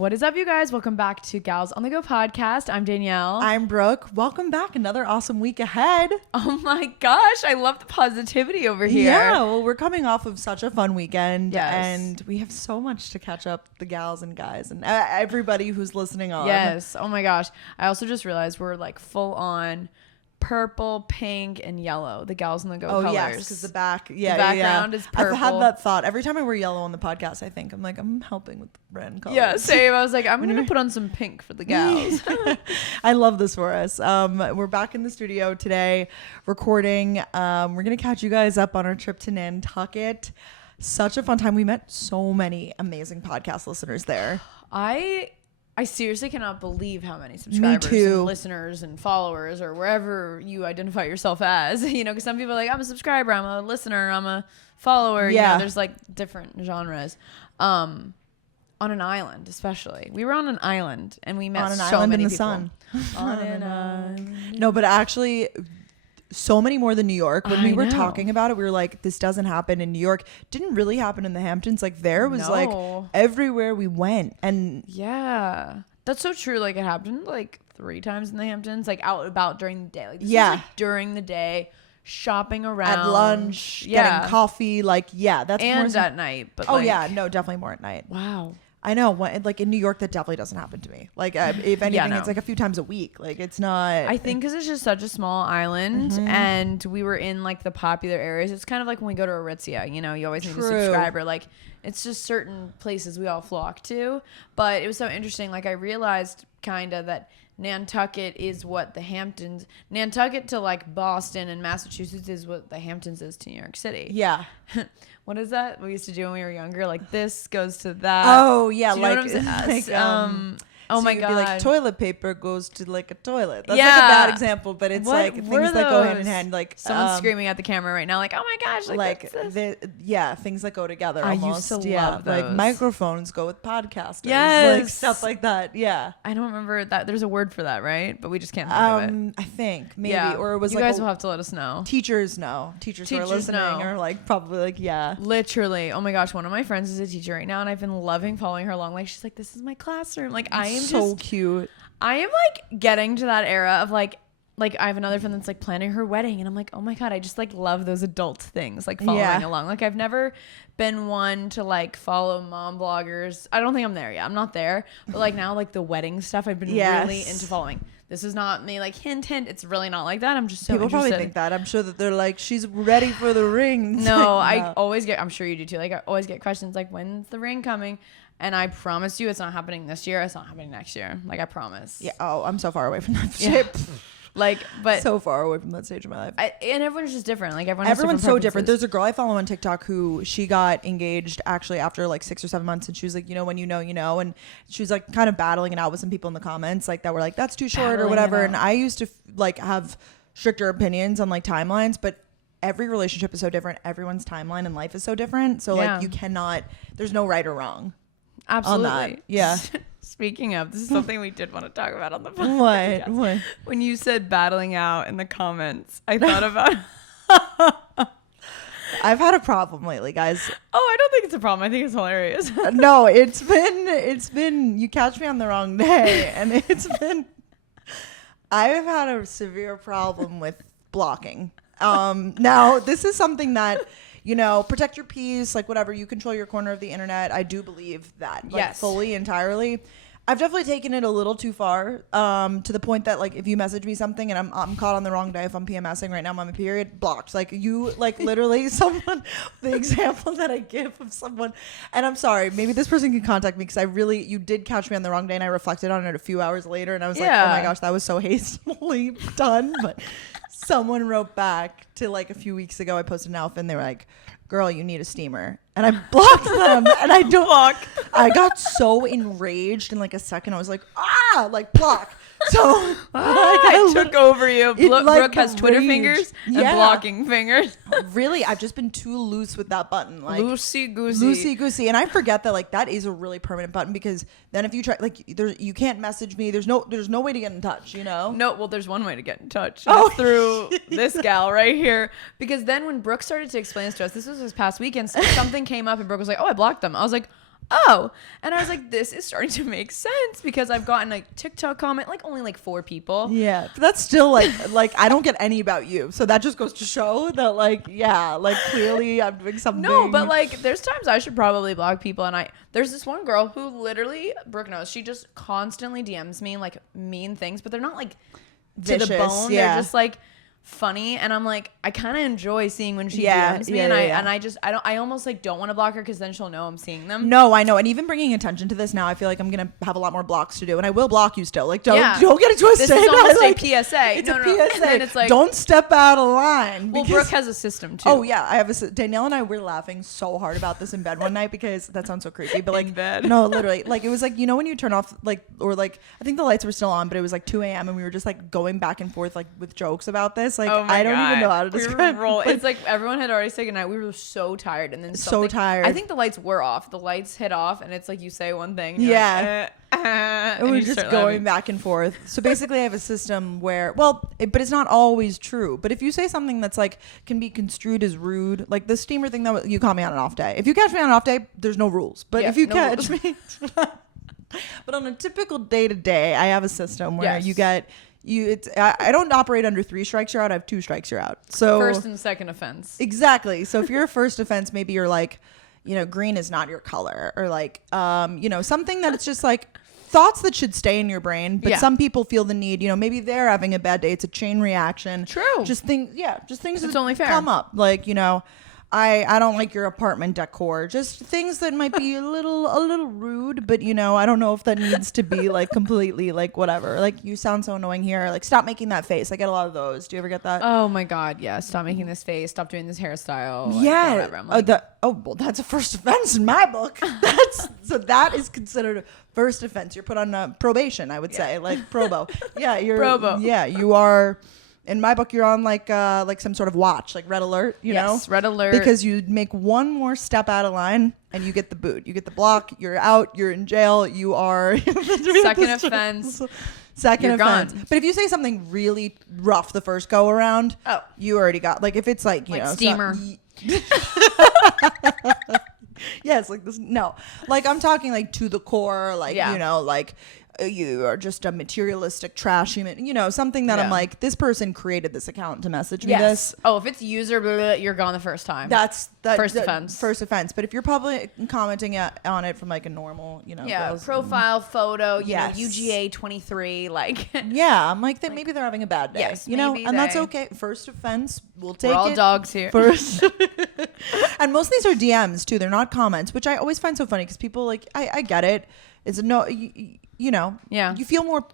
What is up, you guys? Welcome back to Gals on the Go podcast. I'm Danielle. I'm Brooke. Welcome back. Another awesome week ahead. Oh my gosh, I love the positivity over here. Yeah, well, we're coming off of such a fun weekend. Yes. And we have so much to catch up, the gals and guys and everybody who's listening on. Yes. Oh my gosh. I also just realized we're like full on purple, pink, and yellow. The Gals on the Go colors. Oh, yes, because the background is purple. I've had that thought. Every time I wear yellow on the podcast, I think, I'm helping with the brand colors. Yeah, same. I was like, I'm going to put on some pink for the gals. I love this for us. We're back in the studio today recording. We're going to catch you guys up on our trip to Nantucket. Such a fun time. We met so many amazing podcast listeners there. I seriously cannot believe how many subscribers and listeners and followers or wherever you identify yourself as, because some people are like, I'm a subscriber, I'm a listener, I'm a follower. Yeah. There's like different genres. On an island, especially. We were on an island and we met so many people. Sun. On an island. No, but actually so many more than New York. When we were know. talking about it, we were like, this doesn't happen in New York. Didn't really happen in the Hamptons. Like there was like everywhere we went. And yeah, that's so true. Like it happened like 3 times in the Hamptons, like out about during the day. Like this was, like, during the day, shopping around at lunch, getting coffee. Like, yeah, that's and more at night. But definitely more at night. Wow. I know, like in New York, that definitely doesn't happen to me. Like, if anything, it's like a few times a week. Like, it's not. I think because it's just such a small island, and we were in like the popular areas. It's kind of like when we go to Aritzia. You always need a subscriber. Like, it's just certain places we all flock to. But it was so interesting. Like, I realized kind of that Nantucket is what the Hamptons. Nantucket to like Boston and Massachusetts is what the Hamptons is to New York City. Yeah. What is that we used to do when we were younger? Like this goes to that. Oh yeah, do you know like, what I'm saying? Oh so my god! God. Like toilet paper goes to like a toilet. That's like a bad example, but it's like things that go hand in hand. Like someone's screaming at the camera right now, like, "Oh my gosh!" Like things that go together. I almost. used to love those. Like microphones go with podcasters. Yes, like stuff like that. Yeah, I don't remember that. There's a word for that, right? But we just can't think of it. I think maybe, or it was. You like guys will have to let us know. Teachers know. Teachers who are listening are like probably like Literally. Oh my gosh, one of my friends is a teacher right now, and I've been loving following her along. Like she's like, "This is my classroom." Like I am so cute. I am like getting to that era of like I have another friend that's like planning her wedding, and I'm like, oh my God, I just like love those adult things, like following along. Like I've never been one to like follow mom bloggers. I don't think I'm there yet. I'm not there. But like now, like the wedding stuff, I've been really into following. This is not me like hint. It's really not like that. I'm just so people interested. probably think that. I'm sure that they're like, she's ready for the ring. No, I always get, I'm sure you do too. Like I always get questions like, when's the ring coming? And I promise you it's not happening this year. It's not happening next year. Like I promise. Yeah. Oh, I'm so far away from that shit. Like, but so far away from that stage of my life. And everyone's just different. Like everyone's so different. There's a girl I follow on TikTok who she got engaged actually after like 6 or 7 months, and she was like, when you know, and she was like kind of battling it out with some people in the comments like that were like, that's too short or whatever. And I used to like have stricter opinions on like timelines, but every relationship is so different. Everyone's timeline in life is so different. So like you cannot. There's no right or wrong. Absolutely. On that. Yeah. Speaking of, this is something we did want to talk about on the podcast. What? When you said battling out in the comments, I thought about I've had a problem lately, guys. Oh, I don't think it's a problem. I think it's hilarious. No, it's been you catch me on the wrong day, and I've had a severe problem with blocking. Now this is something that protect your peace, like whatever, you control your corner of the internet. I do believe that, like, fully, entirely. I've definitely taken it a little too far, to the point that like if you message me something and I'm caught on the wrong day, if I'm PMSing right now, I'm on my period, blocked. Like you, like literally someone, the example that I give of someone, and I'm sorry, maybe this person can contact me because you did catch me on the wrong day, and I reflected on it a few hours later, and I was like, oh my gosh, that was so hastily done. But someone wrote back to like a few weeks ago, I posted an outfit, and they were like, girl, you need a steamer. And I blocked them, and I don't block. I got so enraged in like a second. I was like, like block. So I took over you. Brooke has Twitter rage. fingers and blocking fingers. Really, I've just been too loose with that button. Like loosey goosey. And I forget that like that is a really permanent button, because then if you try, like you can't message me. There's no way to get in touch. No. Well, there's one way to get in touch. Through this gal right here. Because then when Brooke started to explain this to us, this was this past weekend, something came up and Brooke was like, oh, I blocked them. I was like, oh. And I was like, this is starting to make sense because I've gotten like TikTok comment, like only like 4 people. Yeah. But that's still like I don't get any about you. So that just goes to show that like, yeah, like clearly I'm doing something. No, but like there's times I should probably block people. And there's this one girl who literally, Brooke knows, she just constantly DMs me like mean things, but they're not like vicious, to the bone. Yeah. They're just like funny, and I'm like, I kind of enjoy seeing when she DMs me, and I almost like don't want to block her because then she'll know I'm seeing them. No, I know, and even bringing attention to this now, I feel like I'm gonna have a lot more blocks to do, and I will block you still. Like, don't get it twisted. This is almost like, a PSA. It's a PSA. And it's like, don't step out of line. Well, Brooke has a system too. Oh yeah, I have Danielle and I were laughing so hard about this in bed one night because that sounds so creepy, but like in bed. No, literally, like it was like, you know when you turn off like, or like I think the lights were still on, but it was like 2 a.m. and we were just like going back and forth like with jokes about this. Like I don't even know how to describe it. It's like everyone had already said goodnight. We were so tired, and then so tired. I think the lights were off. The lights hit off, and it's like you say one thing. And we're just going back and forth. So basically, I have a system where, but it's not always true. But if you say something that's like can be construed as rude, like the steamer thing that you caught me on an off day. If you catch me on an off day, there's no rules. But if you catch me, but on a typical day to day, I have a system where you get. I don't operate under 3 strikes you're out. I have 2 strikes you're out. So first and second offense. Exactly. So if you're a first offense, maybe you're like, green is not your color, or like, something that it's just like thoughts that should stay in your brain. But some people feel the need, maybe they're having a bad day. It's a chain reaction. True. Just things it's only fair. Come up. Like, I don't like your apartment decor. Just things that might be a little rude, but I don't know if that needs to be like completely like whatever. Like, you sound so annoying here. Like, stop making that face. I get a lot of those. Do you ever get that? Oh my God, yeah. Stop making this face. Stop doing this hairstyle. Like, whatever. I'm like, well, that's a first offense in my book. So that is considered a first offense. You're put on probation, I would say, like probo. Yeah, you're probo. Yeah, you are. In my book, you're on like some sort of watch, like red alert, you know? Red alert. Because you make one more step out of line and you get the boot. You get the block. You're out. You're in jail. You are... Second offense. Second offense. Gone. But if you say something really rough the first go around, you already got... Like, if it's like, you know... steamer. Yes, like this... No. Like, I'm talking like to the core, like, like... You are just a materialistic trash human, something that I'm like, this person created this account to message me this. Oh, if it's user, blah, blah, you're gone the first time. First offense. First offense. But if you're probably commenting on it from like a normal, profile photo, UGA 23, like. Yeah, I'm like, maybe they're having a bad day, and that's okay. First offense, we'll take it. We're all dogs here. First. And most of these are DMs too. They're not comments, which I always find so funny because people like, I get it. It's you feel more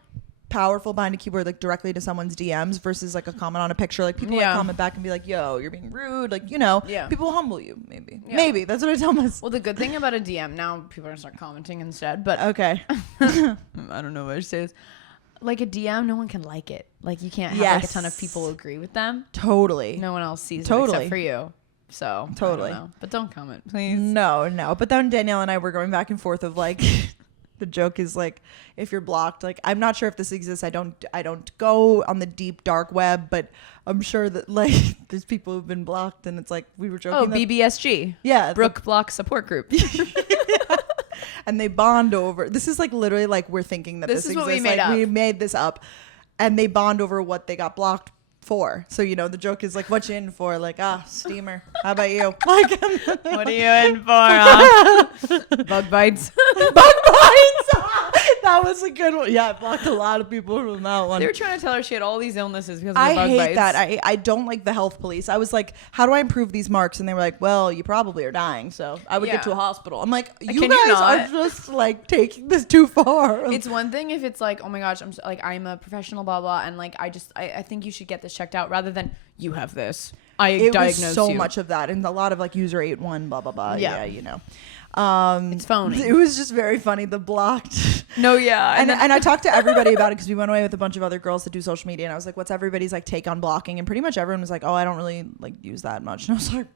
powerful behind a keyboard like directly to someone's DMs versus like a comment on a picture. Like people like comment back and be like, yo, you're being rude. Like, people will humble you. Maybe that's what I tell myself. Well, the good thing about a DM, now people are gonna start commenting instead, but okay. I don't know what I should say. Like a DM, no one can like it. Like you can't have like a ton of people agree with them. Totally. No one else sees it except for you. So totally. I don't know. But don't comment, please. No. But then Danielle and I were going back and forth of like the joke is like, if you're blocked, like I'm not sure if this exists. I don't go on the deep dark web, but I'm sure that like there's people who've been blocked, and it's like we were joking. Oh, BBSG. Yeah, Brooke Block Support Group. And they bond over. This is like literally like we're thinking that this exists. What we made up. We made this up, and they bond over what they got blocked for. So the joke is like, what you in for? Like, steamer. How about you? Like, what are you in for? Bug bites. Bug bites. That was a good one. Yeah, I blocked a lot of people from that one. They were trying to tell her she had all these illnesses because of the bug bites. I hate that. I don't like the health police. I was like, how do I improve these marks? And they were like, well, you probably are dying, so I would get to a hospital. I'm like, you guys are just like taking this too far. It's one thing if it's like, oh my gosh, I'm a professional, blah blah, and like I think you should get this checked out, rather than you have this. It was so much of that, and a lot of like user 8-1 blah blah blah. Yeah, it's phony. It was just very funny. The blocked. No, yeah. And I talked to everybody about it because we went away with a bunch of other girls that do social media, and I was like, what's everybody's like take on blocking? And pretty much everyone was like, oh, I don't really like use that much. And I was like,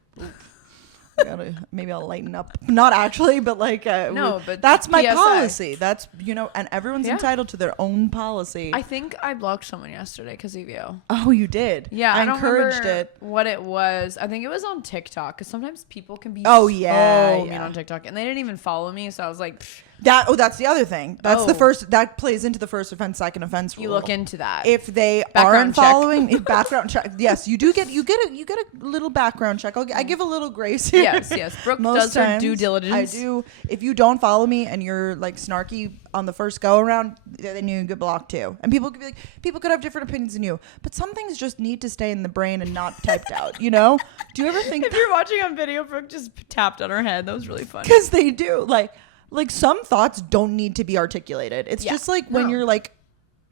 Maybe I'll lighten up. Not actually, but like no, but that's my PSA. policy. That's and everyone's entitled to their own policy. I think I blocked someone yesterday because of you. Oh, you did? Yeah, I encouraged it. What it was? I think it was on TikTok because sometimes people can be mean on TikTok, and they didn't even follow me, so I was like. Pfft. That's the other thing. That's the first. That plays into the first offense, second offense rule. You look into that. If they aren't following, background check. Yes, you do get a little background check. I give a little grace here. Yes. Brooke does her due diligence. I do. If you don't follow me and you're like snarky on the first go around, then you get blocked too. And people could be like, people could have different opinions than you, but some things just need to stay in the brain and not typed out. You know? Do you ever think? If you're watching on video, Brooke just tapped on her head. That was really funny. Because they do Like some thoughts don't need to be articulated. It's just like when you're like,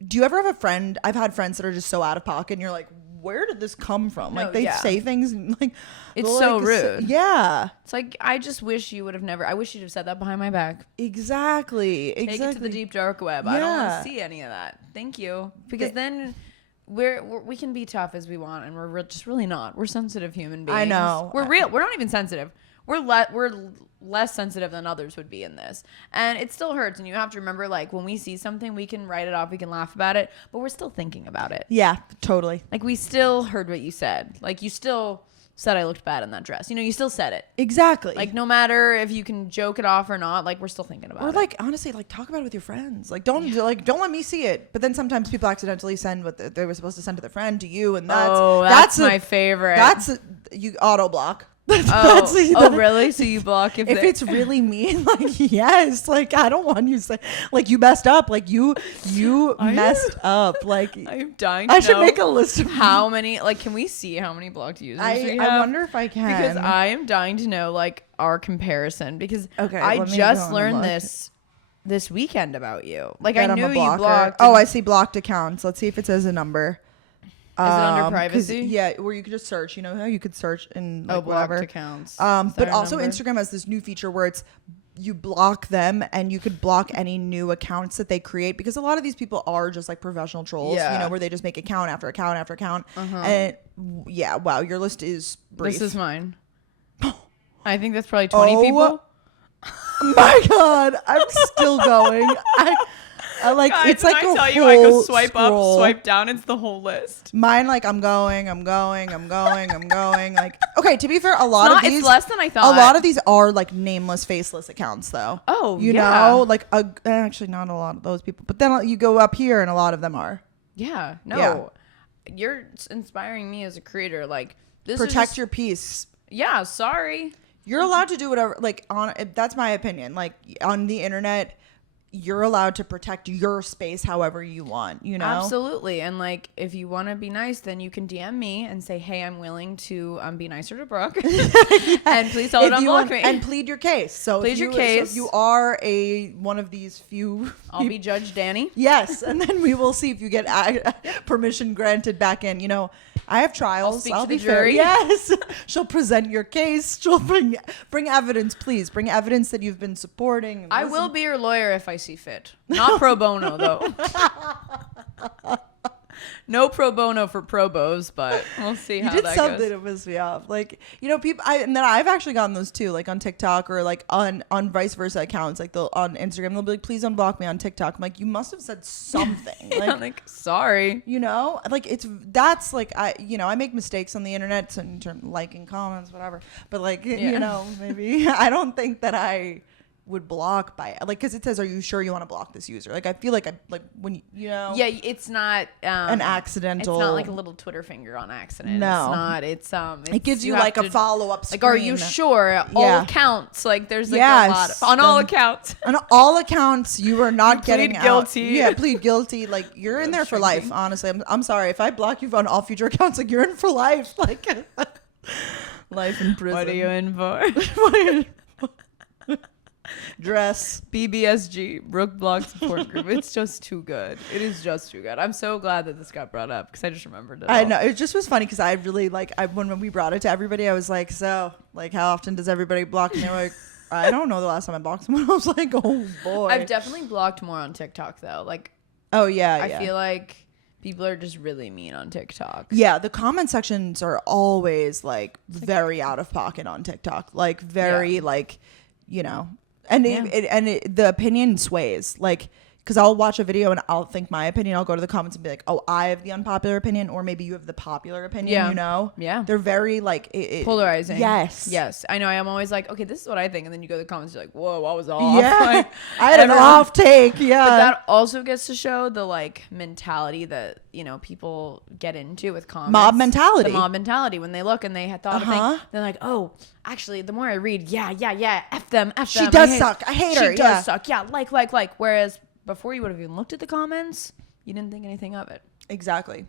do you ever have a friend? I've had friends that are just so out of pocket and you're like, where did this come from? Like they say things and like, it's so rude. Yeah. It's like, I just wish you would have never, I wish you'd have said that behind my back. Exactly. Take it to the deep dark web. Yeah. I don't want to see any of that. Thank you. Because then we can be tough as we want and we're just really not. We're sensitive human beings. I know. We're real. We're not even sensitive. We're less sensitive than others would be in this, and it still hurts. And you have to remember, like when we see something, we can write it off, we can laugh about it, but we're still thinking about it. Yeah, totally. Like we still heard what you said. Like you still said I looked bad in that dress. You know, you still said it. Exactly. Like no matter if you can joke it off or not, like we're still thinking about it. Or like honestly, like talk about it with your friends. Like don't let me see it. But then sometimes people accidentally send what they were supposed to send to their friend to you, and that's my favorite. You auto block. Really? So you block if it's really mean? Like yes, like I don't want you to say like you messed up, like you messed up. Like I'm dying to I should make a list of how many. Like, can we see how many blocked users we have? I wonder if I can, because I am dying to know like our comparison, because I just learned this weekend about you. Like I knew you blocked. Oh, I see blocked accounts. Let's see if it says a number. Is it under privacy? Yeah, where you could just search. You know how you could search in like blocked whatever accounts. But also number? Instagram has this new feature where it's you block them and you could block any new accounts that they create, because a lot of these people are just like professional trolls. Yeah. You know, where they just make account after account after account. And wow, your list is brief. This is mine. I think that's probably 20 people. My God, I'm still going. I like God, it's like I a tell whole you, I go swipe scroll. up, swipe down. It's the whole list. Mine, like I'm going. Like, okay, to be fair, a lot of these, it's less than I thought. A lot of these are like nameless, faceless accounts, though. Oh, you know, like actually not a lot of those people, but then you go up here and a lot of them are. Yeah, no, you're inspiring me as a creator. Like this, protect your peace. Yeah, sorry. You're allowed to do whatever. Like that's my opinion. Like on the internet, you're allowed to protect your space however you want, you know? Absolutely. And like, if you want to be nice, then you can DM me and say, hey, I'm willing to be nicer to Brooke. And please tell her to unblock me. And plead your case. So plead your case. So if you are one of these few... I'll be Judge Danny. Yes. And then we will see if you get permission granted back in. You know, I have trials. I'll speak to the jury. Yes. She'll present your case. She'll bring evidence, please. Bring evidence that you've been supporting. I will be your lawyer if I see fit. Not pro bono, though. No pro bono for probos, but we'll see how that goes. You did something to piss me off. Like, you know, people, and then I've actually gotten those too, like on TikTok or like on vice versa accounts, like on Instagram, they'll be like, please unblock me on TikTok. I'm like, you must have said something. Like, I'm like, sorry. You know, like that's like, I make mistakes on the internet in terms of liking comments, whatever. But like, you know, maybe I don't think that I would block by like, because it says, are you sure you want to block this user? Like I feel like when you know, it's not an accidental, it's not like a little Twitter finger on accident. No, it's it gives you like a follow-up screen. Like, are you sure? All accounts, like there's like a lot on all accounts. On all accounts, you are not getting guilty. Out. Yeah, plead guilty. Like you're in there for life. Honestly, I'm sorry if I block you on all future accounts. Like you're in for life. Like life in prison. What are you in for? Dress. BBSG, Brooke Blog Support Group. It's just too good. It is just too good. I'm so glad that this got brought up because I just remembered it. I know. It just was funny because I really when we brought it to everybody, I was like, so like how often does everybody block? And they were like, I don't know the last time I blocked someone. I was like, oh boy. I've definitely blocked more on TikTok though. Like, oh yeah. I feel like People are just really mean on TikTok. Yeah, the comment sections are always like very out of pocket on TikTok. Like very like, you know, and the opinion sways. Like, because I'll watch a video and I'll think my opinion. I'll go to the comments and be like, oh, I have the unpopular opinion, or maybe you have the popular opinion. You know? Yeah. They're very like polarizing. Yes. I know. I'm always like, okay, this is what I think, and then you go to the comments, you're like, whoa, I was off. Yeah. Like, I had an off take. Yeah. But that also gets to show the like mentality that, you know, people get into with comments. Mob mentality. The mob mentality. When they look and they had thought of things, they're like, oh, actually, the more I read, yeah, F them. She does suck. I hate her. She does suck. Yeah, like. Whereas before you would have even looked at the comments, you didn't think anything of it. Exactly.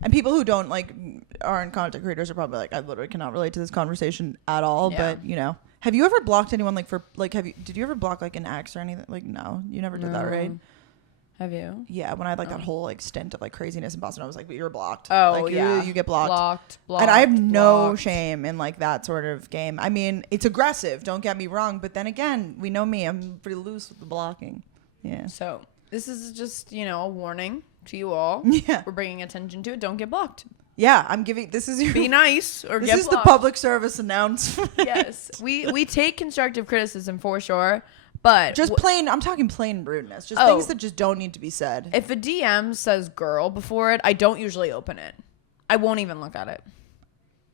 And people who don't like aren't content creators are probably like, I literally cannot relate to this conversation at all. Yeah. But you know, have you ever blocked anyone like for like did you ever block like an ex or anything? Like no, you never did that, right? Have you? Yeah, when I had like that whole like stint of like craziness in Boston, I was like, but you're blocked. Oh, like, yeah. You get blocked. Blocked. And I have no shame in like that sort of game. I mean, it's aggressive, don't get me wrong, but then again, we know me, I'm pretty loose with the blocking. Yeah. So this is just, you know, a warning to you all. Yeah. We're bringing attention to it. Don't get blocked. Yeah, I'm giving, this is your... Be nice or get blocked. This is the public service announcement. Yes. We take constructive criticism for sure, but... Just plain, I'm talking plain rudeness. Just things that just don't need to be said. If a DM says girl before it, I don't usually open it. I won't even look at it.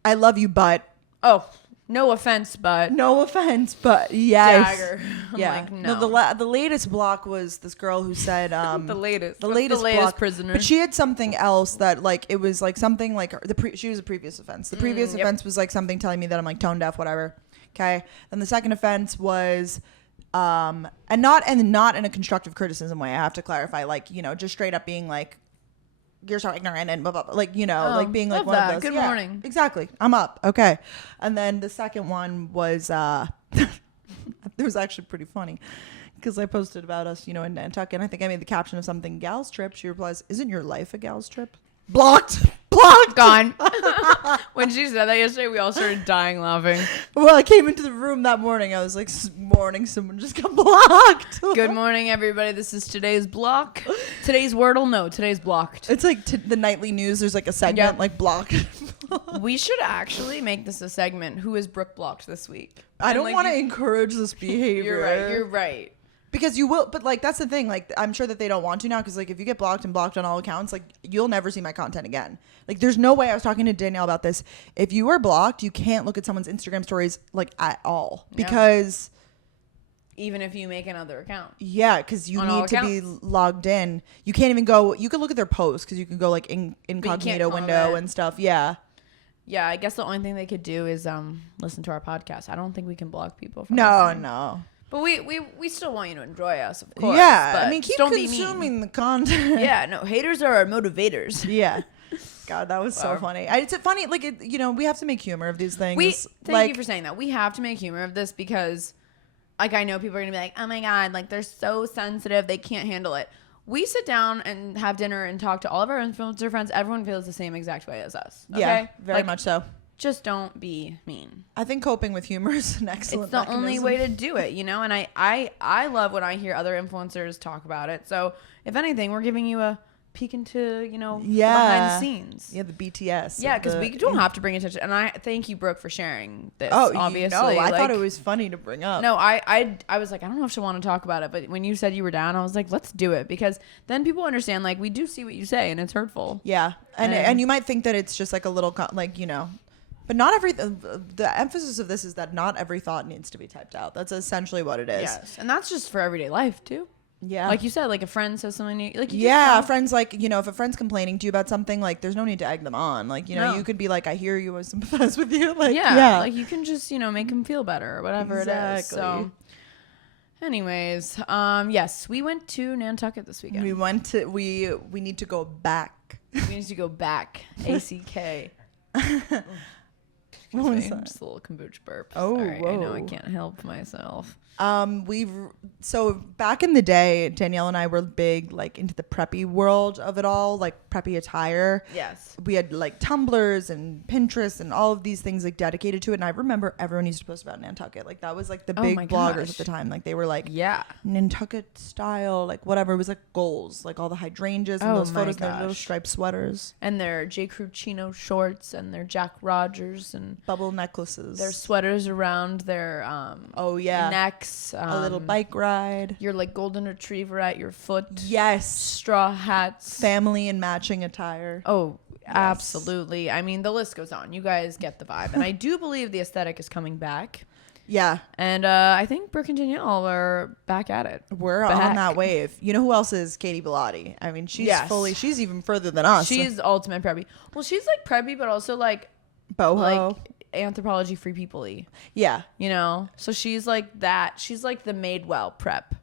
I love you, but... Oh, no offense, but... No offense, but yes. Dagger. I'm yeah. like, no. The latest block was this girl who said... the latest block, prisoner. But she had something else that, like, it was, like, something, like... she was a previous offense. The previous offense was, like, something telling me that I'm, like, tone deaf, whatever. Okay? Then the second offense was... and not in a constructive criticism way. I have to clarify, like, you know, just straight up being, like... You're so ignorant and blah, blah, blah. Like, you know, like being like one of those. Good morning. Exactly. I'm up. Okay. And then the second one was, it was actually pretty funny because I posted about us, you know, in Nantucket. And I think I made the caption of something, gal's trip. She replies, isn't your life a gal's trip? Blocked. Gone. When she said that yesterday, we all started dying laughing. Well, I came into the room that morning. I was like, morning, someone just got blocked. Good morning, everybody. This is today's block. Today's Wordle. No, today's blocked. It's like the nightly news. There's like a segment like blocked. We should actually make this a segment. Who is Brooke blocked this week? I don't want to encourage this behavior. You're right. Because you will, but like that's the thing. Like I'm sure that they don't want to now. Because like if you get blocked on all accounts, like you'll never see my content again. Like there's no way. I was talking to Danielle about this. If you are blocked, you can't look at someone's Instagram stories like at all because even if you make another account, because you need to be logged in. You can't even go. You can look at their posts because you can go like incognito window and stuff. Yeah. Yeah, I guess the only thing they could do is listen to our podcast. I don't think we can block people. No. But we still want you to enjoy us, of course. Yeah, but I mean, keep consuming the content. Yeah, no, haters are our motivators. Yeah. God, that was so funny. It's funny, like, you know, we have to make humor of these things. Thank you for saying that. We have to make humor of this because, like, I know people are going to be like, oh, my God, like, they're so sensitive. They can't handle it. We sit down and have dinner and talk to all of our influencer friends. Everyone feels the same exact way as us. Okay? Yeah, very much so. Just don't be mean. I think coping with humor is an excellent mechanism. Only way to do it, you know? And I love when I hear other influencers talk about it. So, if anything, we're giving you a peek into, you know, behind the scenes. Yeah, the BTS. Yeah, because we don't have to bring attention. And I thank you, Brooke, for sharing this, oh, obviously. I thought it was funny to bring up. No, I was like, I don't know if she'll want to talk about it. But when you said you were down, I was like, let's do it. Because then people understand, like, we do see what you say, and it's hurtful. Yeah. And you might think that it's just like a little, like, you know. But not every, the emphasis of this is that not every thought needs to be typed out. That's essentially what it is. Yes. And that's just for everyday life, too. Yeah. Like you said, like a friend says something, like you friends, like, you know, if a friend's complaining to you about something, like, there's no need to egg them on. Like, you know, you could be like, I hear you, I sympathize with you. Like, like you can just, you know, make them feel better or whatever it is. So, anyways, yes, we went to Nantucket this weekend. We need to go back. We need to go back. ACK. What was that? Just a little kombucha burp. Oh, sorry, whoa. I know I can't help myself. So back in the day, Danielle and I were big like into the preppy world of it all, like preppy attire. Yes. We had like Tumblrs and Pinterest and all of these things like dedicated to it. And I remember everyone used to post about Nantucket. Like that was like the big bloggers at the time. Like they were like, Nantucket style, like whatever. It was like goals, like all the hydrangeas and those photos, and their little striped sweaters. And their J. Crew chino shorts and their Jack Rogers and bubble necklaces. Their sweaters around their necks. A little bike ride. Your like golden retriever at your foot. Yes. Straw hats. Family and matching attire. Oh, yes. Absolutely. I mean, the list goes on. You guys get the vibe. And I do believe the aesthetic is coming back. Yeah. And I think Brooke and Danielle are back at it. We're on that wave. You know who else is? Katie Bellotti. I mean, she's even further than us. She's ultimate preppy. Well, she's like preppy, but also like boho. Like Anthropology free people-y. Yeah. You know? So she's like that. She's like the Madewell prep.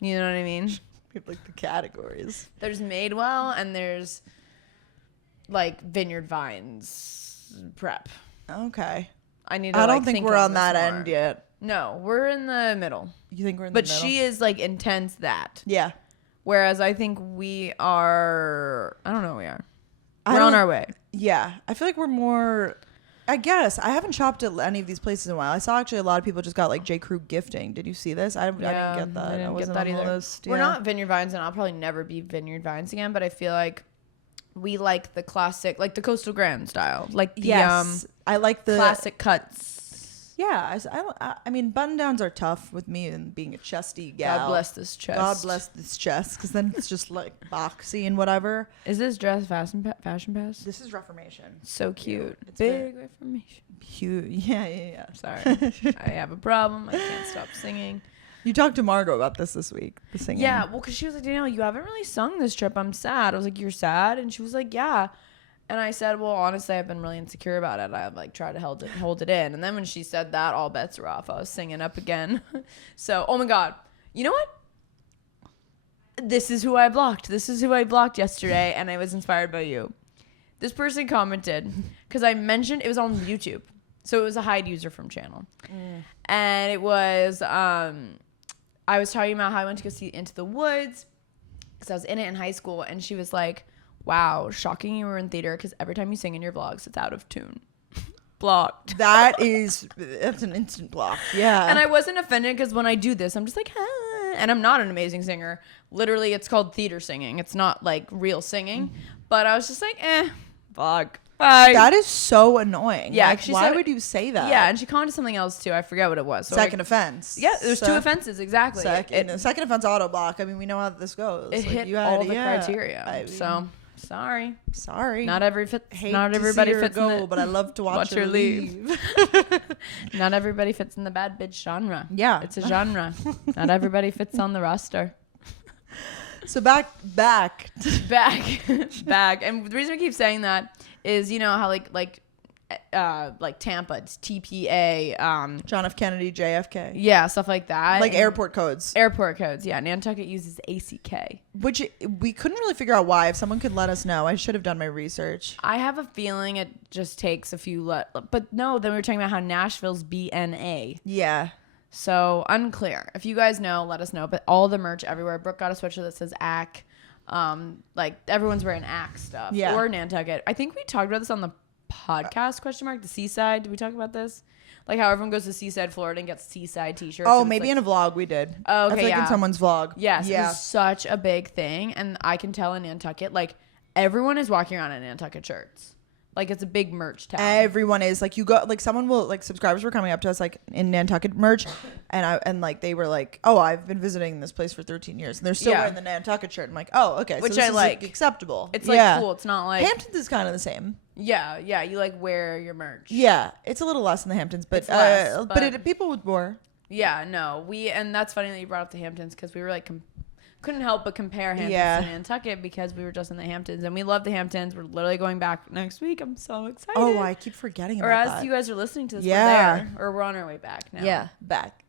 You know what I mean? We have like the categories. There's Madewell and there's like Vineyard Vines prep. Okay. I don't think we're on that end yet. No, we're in the middle. You think we're in the middle? But she is like intense that. Yeah. Whereas I think we are, I don't know where we are. We're on our way. Yeah. I feel like we're more, I guess. I haven't shopped at any of these places in a while. I saw actually a lot of people just got like J. Crew gifting. Did you see this? I didn't get that. I didn't get that either. We're not Vineyard Vines, and I'll probably never be Vineyard Vines again, but I feel like we like the classic, like the Coastal Grand style. Like the I like the classic cuts. Yeah, I mean, button downs are tough with me and being a chesty gal. God bless this chest. God bless this chest, because then it's just like boxy and whatever. Is this dress fashion pass? This is Reformation. So cute. It's big Reformation. Huge. Yeah. Sorry, I have a problem. I can't stop singing. You talked to Margot about this week, the singing. Yeah, well, because she was like, Danielle, you haven't really sung this trip. I'm sad. I was like, you're sad? And she was like, yeah. And I said, well, honestly, I've been really insecure about it. I've like tried to hold it in. And then when she said that, all bets were off. I was singing up again. So, oh my God. You know what? This is who I blocked. This is who I blocked yesterday. And I was inspired by you. This person commented because I mentioned it was on YouTube. So it was a hide user from channel. And it was, I was talking about how I went to go see Into the Woods because I was in it in high school. And she was like, wow, shocking you were in theater because every time you sing in your vlogs, it's out of tune. Blocked. That's an instant block. Yeah. And I wasn't offended because when I do this, I'm just like, ah. And I'm not an amazing singer. Literally, it's called theater singing. It's not like real singing. But I was just like, vlog. Bye. That is so annoying. Yeah. Like, why would you say that? Yeah, and she commented something else too. I forget what it was. So second offense. Yeah, there's two offenses, exactly. Second offense auto block. I mean, we know how this goes. It hit all the criteria. So... Sorry. Not everybody fits in the, but I love to watch her leave. Not everybody fits in the bad bitch genre. Yeah. It's a genre. Not everybody fits on the roster. So back. And the reason I keep saying that is, you know how like Tampa, it's TPA, John F. Kennedy, JFK. Yeah, stuff like that. Like airport codes. Yeah. Nantucket uses ACK. Which we couldn't really figure out why. If someone could let us know. I should have done my research. I have a feeling it just takes a few but no, then we were talking about how Nashville's BNA. Yeah. So unclear. If you guys know, let us know. But all the merch everywhere. Brooke got a sweatshirt that says AC. Like everyone's wearing AC stuff. Yeah. Or Nantucket. I think we talked about this on the podcast ? The Seaside. Did we talk about this? Like how everyone goes to Seaside, Florida and gets Seaside t-shirts. Oh, maybe in a vlog we did. Oh, okay, I feel like in someone's vlog. Yes, yeah. It's such a big thing. And I can tell in Nantucket, like everyone is walking around in Nantucket shirts. Like it's a big merch town. Everyone is like, you go, like someone will, like subscribers were coming up to us like in Nantucket merch, and like they were like, oh, I've been visiting this place for 13 years, and they're still wearing the Nantucket shirt. I'm like, oh, okay, which so this I like. Is acceptable. It's like cool. It's not like Hamptons is kind of the same. Yeah. You like wear your merch. Yeah, it's a little less in the Hamptons, but people would more. Yeah, no, and that's funny that you brought up the Hamptons because we were like. Couldn't help but compare Hamptons to Nantucket because we were just in the Hamptons and we love the Hamptons. We're literally going back next week. I'm so excited. Oh, I keep forgetting about that. Or as you guys are listening to this, we're there. Or we're on our way back now. Yeah, back.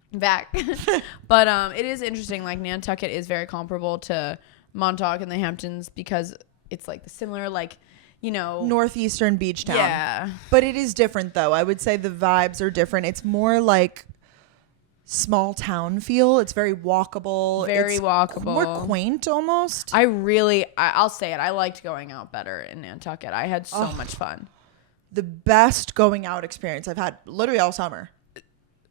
But it is interesting. Like Nantucket is very comparable to Montauk and the Hamptons because it's like the similar, like, you know, northeastern beach town. Yeah. But it is different though. I would say the vibes are different. It's more like small town feel. It's very walkable. Very walkable. More quaint almost. I'll say it. I liked going out better in Nantucket. I had so much fun. The best going out experience I've had literally all summer.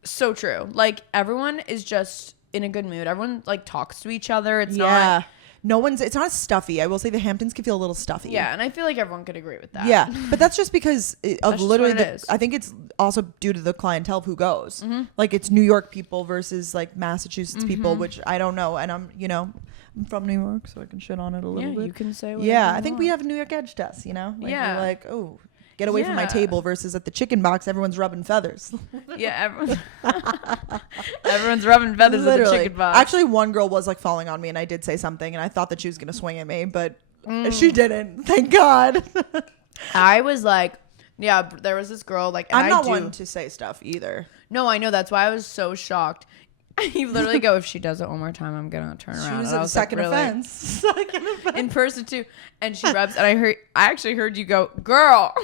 So true. Like everyone is just in a good mood. Everyone like talks to each other. It's not. It's not stuffy. I will say the Hamptons can feel a little stuffy. Yeah, and I feel like everyone could agree with that. Yeah, but that's just because of literally I think it's also due to the clientele of who goes. Like it's New York people versus like Massachusetts people, which I don't know. And I'm from New York, so I can shit on it a little bit. You can say whatever Yeah, you I think want. we have a New York edge to us, Like, we're like, oh, get away from my Yeah. table versus at the chicken box, everyone's rubbing feathers. Yeah, everyone's rubbing feathers at the chicken box. Actually, one girl was like falling on me, and I did say something, and I thought that she was gonna swing at me, but she didn't. Thank God. I was like, yeah, there was this girl like. And I'm not one to say stuff either. No, I know. That's why I was so shocked. You literally go, if she does it one more time, I'm gonna turn around. She was and I a was second like, offense. Second offense. In person too, and she rubs, and I actually heard you go, girl.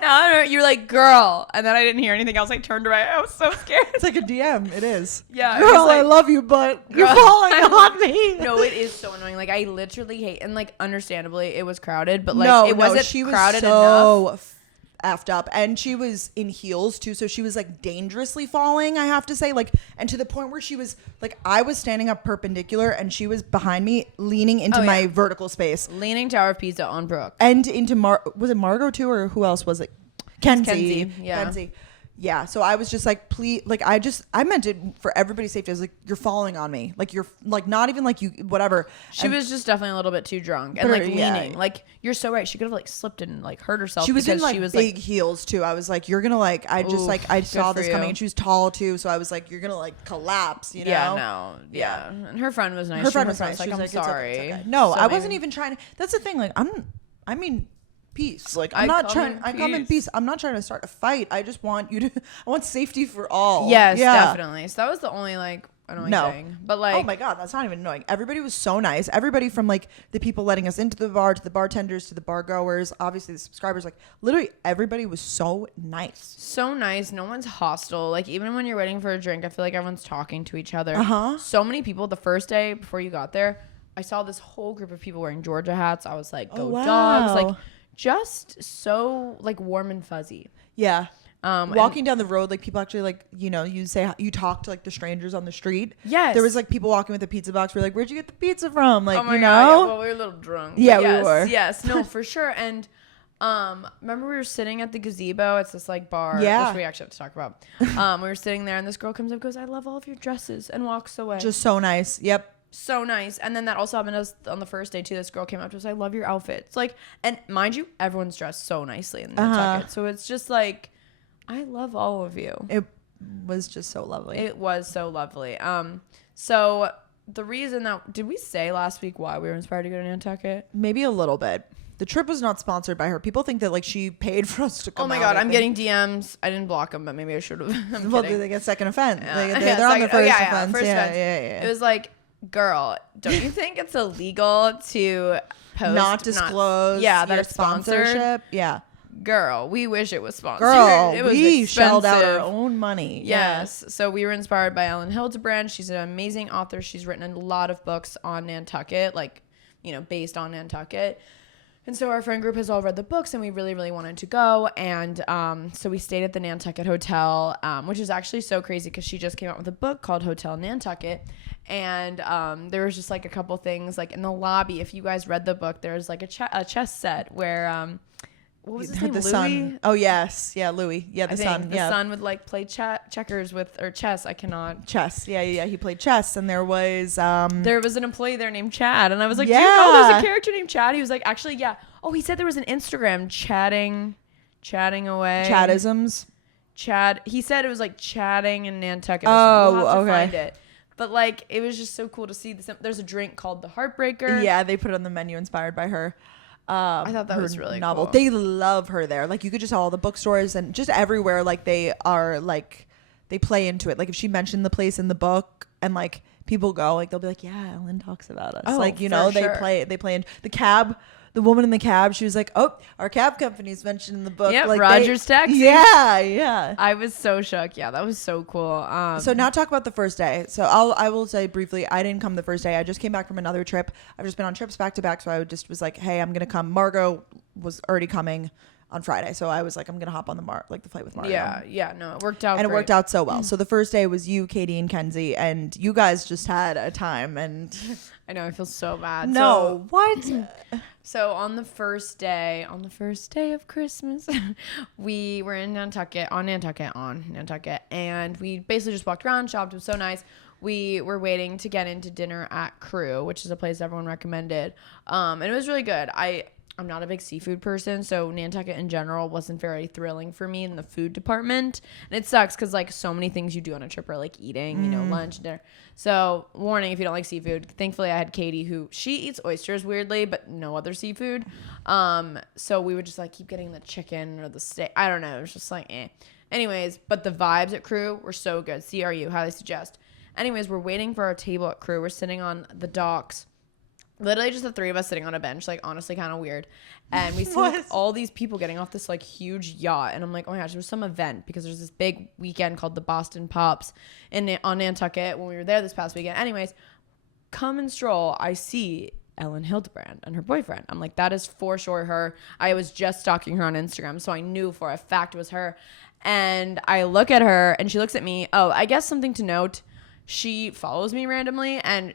No, you're like, girl, and then I didn't hear anything else. I turned around. I was so scared. It's like a DM. It is. Yeah, girl, like, I love you, but you're falling on me. No, it is so annoying. Like I literally hate, and like understandably, it was crowded, but like it wasn't she was crowded so enough. Effed up, and she was in heels too, so she was like dangerously falling, I have to say, like, and to the point where she was like, I was standing up perpendicular and she was behind me leaning into my vertical space, leaning Tower of Pisa on Brooke, and into was it Margot too, or who else was it? Kenzie. Yeah, so I was just like, please, like, I meant it for everybody's safety. I was like, you're falling on me. Like, you're, like, not even, like, you, whatever. She was just definitely a little bit too drunk and, like, leaning. Like, you're so right. She could have, like, slipped and, like, hurt herself. She was in, like, she was, big heels, too. I was like, you're gonna, like, I saw this coming, and she was tall, too, so I was like, you're gonna, like, collapse, you know? Yeah, no. Yeah. And her friend was nice. Her friend was nice. Like, I'm sorry. It's okay. No, I wasn't even trying to, that's the thing, like, I mean, peace. Like, I come in peace. I'm not trying to start a fight. I just want I want safety for all. Yes, definitely. So that was the only like annoying thing. But like, oh my God, that's not even annoying. Everybody was so nice. Everybody from like the people letting us into the bar to the bartenders to the bar goers, obviously the subscribers, like literally everybody was so nice. So nice. No one's hostile. Like even when you're waiting for a drink, I feel like everyone's talking to each other. So many people the first day before you got there, I saw this whole group of people wearing Georgia hats. I was like, go dogs. Like, just so like warm and fuzzy. Yeah. Walking down the road, like people actually like, you talk to like the strangers on the street. Yes. There was like people walking with a pizza box. We're like, where'd you get the pizza from? Like, oh my God, yeah. Well, we were a little drunk. Yeah, we were. Yes. No, for sure. And remember we were sitting at the Gazebo. It's this like bar. Yeah. Which we actually have to talk about. We were sitting there and this girl comes up and goes, I love all of your dresses, and walks away. Just so nice. Yep. So nice. And then that also happened to us on the first day too. This girl came up to us, I love your outfits. Like, and mind you, everyone's dressed so nicely in Nantucket. So it's just like, I love all of you. It was just so lovely. It was so lovely. So the reason that, did we say last week why we were inspired to go to Nantucket? Maybe a little bit. The trip was not sponsored by her. People think that like she paid for us to come. Oh my God, I'm getting DMs. I didn't block them, but maybe I should have. Well, they get second offense. They're on the first offense. Yeah. It was like, girl, don't you think it's illegal to post not disclose that it's sponsored? Sponsorship? Yeah. Girl, we wish it was sponsored. Girl, it was we shelled out expensive. our own money. Yes. So we were inspired by Elin Hilderbrand. She's an amazing author. She's written a lot of books on Nantucket, like, based on Nantucket. And so our friend group has all read the books, and we really, really wanted to go. And so we stayed at the Nantucket Hotel, which is actually so crazy because she just came out with a book called Hotel Nantucket. And there was just like a couple things like in the lobby. If you guys read the book, there's like a chess set where what was his name? The Louis? son. Oh yes, yeah, Louis. Yeah, the son. The son would like play checkers or chess. I cannot. Chess. Yeah. He played chess, and there was an employee there named Chad, and I was like, do you know there's a character named Chad? He was like, actually, yeah. Oh, he said there was an Instagram chatting away. Chadisms. Chad. He said it was like chatting in Nantucket. Oh, we'll have to okay. Find it. But like, it was just so cool to see this. There's a drink called the Heartbreaker. Yeah, they put it on the menu inspired by her. I thought that was really novel. Cool. They love her there. Like you could just all the bookstores and just everywhere. Like they are like they play into it. Like if she mentioned the place in the book and like people go, like they'll be like, yeah, Ellen talks about us. Oh, like, you know, they sure. play in the cab. The woman in the cab, she was like, oh, our cab company's mentioned in the book. Yep, like Roger's Taxi. Yeah. I was so shook. Yeah, that was so cool. So now talk about the first day. So I will say briefly, I didn't come the first day. I just came back from another trip. I've just been on trips back to back. So I just was like, hey, I'm going to come. Margot was already coming on Friday. So I was like, I'm going to hop on the flight with Margot. Yeah, no, it worked out And great. it worked out so well. So the first day was you, Katie, and Kenzie, and you guys just had a time. And I know, I feel so bad. No, what? So on the first day of Christmas, we were in Nantucket, and we basically just walked around, shopped. It was so nice. We were waiting to get into dinner at Crew, which is a place everyone recommended. And it was really good. I'm not a big seafood person, so Nantucket in general wasn't very thrilling for me in the food department. And it sucks because, like, so many things you do on a trip are, like, eating, you know, lunch, dinner. So, warning if you don't like seafood. Thankfully, I had Katie, who, she eats oysters, weirdly, but no other seafood. So we would just, like, keep getting the chicken or the steak. I don't know. It was just, like, eh. Anyways, but the vibes at Crew were so good. CRU, highly suggest. Anyways, we're waiting for our table at Crew. We're sitting on the docks. Literally just the three of us sitting on a bench, like, honestly kind of weird. And we see like, all these people getting off this, like, huge yacht. And I'm like, oh my gosh, there was some event because there's this big weekend called the Boston Pops on Nantucket when we were there this past weekend. Anyways, come and stroll, I see Elin Hilderbrand and her boyfriend. I'm like, that is for sure her. I was just stalking her on Instagram, so I knew for a fact it was her. And I look at her and she looks at me. Oh, I guess something to note, she follows me randomly and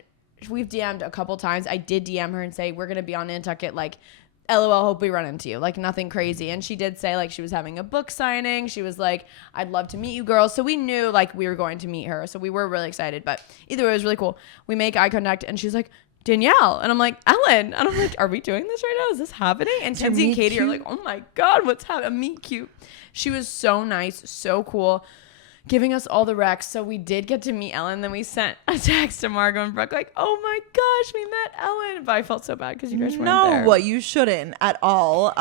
we've DM'd a couple times. I did DM her and say, we're going to be on Nantucket, like, LOL, hope we run into you. Like, nothing crazy. And she did say, like, she was having a book signing. She was like, I'd love to meet you girls. So we knew, like, we were going to meet her. So we were really excited. But either way, it was really cool. We make eye contact and she's like, Danielle. And I'm like, Ellen. And I'm like, are we doing this right now? Is this happening? And Kenzie and Katie are like, oh my God, what's happening? A meet cute. She was so nice, so cool, giving us all the recs. So we did get to meet Ellen. Then we sent a text to Margot and Brooke like, oh my gosh, we met Ellen. But I felt so bad because you guys weren't there. No, you shouldn't at all.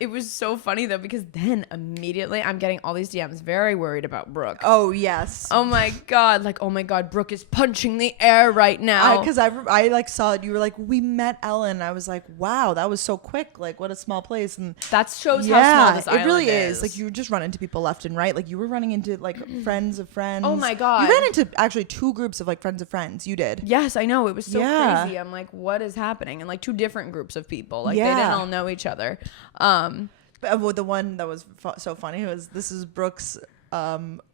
It was so funny though because then immediately I'm getting all these DMs very worried about Brooke. Oh, yes. Oh my God. Like, oh my God, Brooke is punching the air right now. Because I like saw it. You were like, we met Ellen. I was like, wow, that was so quick. Like, what a small place. And that shows how small this island is. It really is. Like, you just run into people left and right. Like, you were running into like friends of friends. Oh my God. You ran into actually 2 groups of like friends of friends. You did. Yes, I know. It was so crazy. I'm like, what is happening? And like 2 different groups of people. Like they didn't all know each other. But the one that was so funny was, this is Brooke's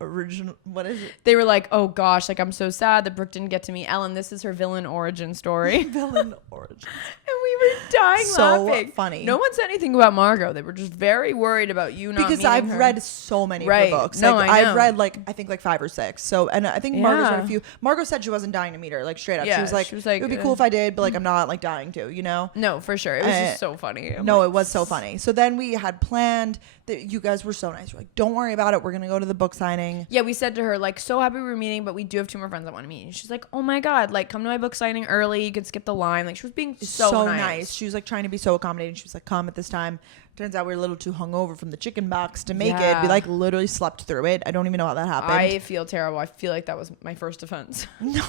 original, what is it? They were like, oh gosh, like I'm so sad that Brooke didn't get to meet Ellen. This is her villain origin story. Villain origin. And we were dying laughing. So funny. No one said anything about Margot. They were just very worried about you not because meeting I've her. read so many of her books. No, like, I know. I've read like I think like 5 or 6. So, and I think Margot's read a few. Margot said she wasn't dying to meet her, like straight up. Yeah, she was like, it would be cool if I did, but like I'm not like dying to, you know? No, for sure. It was just so funny. It was so funny. So then we had planned that you guys were so nice. You're like, don't worry about it. We're gonna go to the book signing. Yeah, we said to her, like, so happy we were meeting, but we do have 2 more friends that want to meet. And she's like, oh my God, like, come to my book signing early. You could skip the line. Like, she was being so nice. She was like trying to be so accommodating. She was like, come at this time. Turns out we were a little too hungover from the chicken box to make it. We like literally slept through it. I don't even know how that happened. I feel terrible. I feel like that was my first offense. No,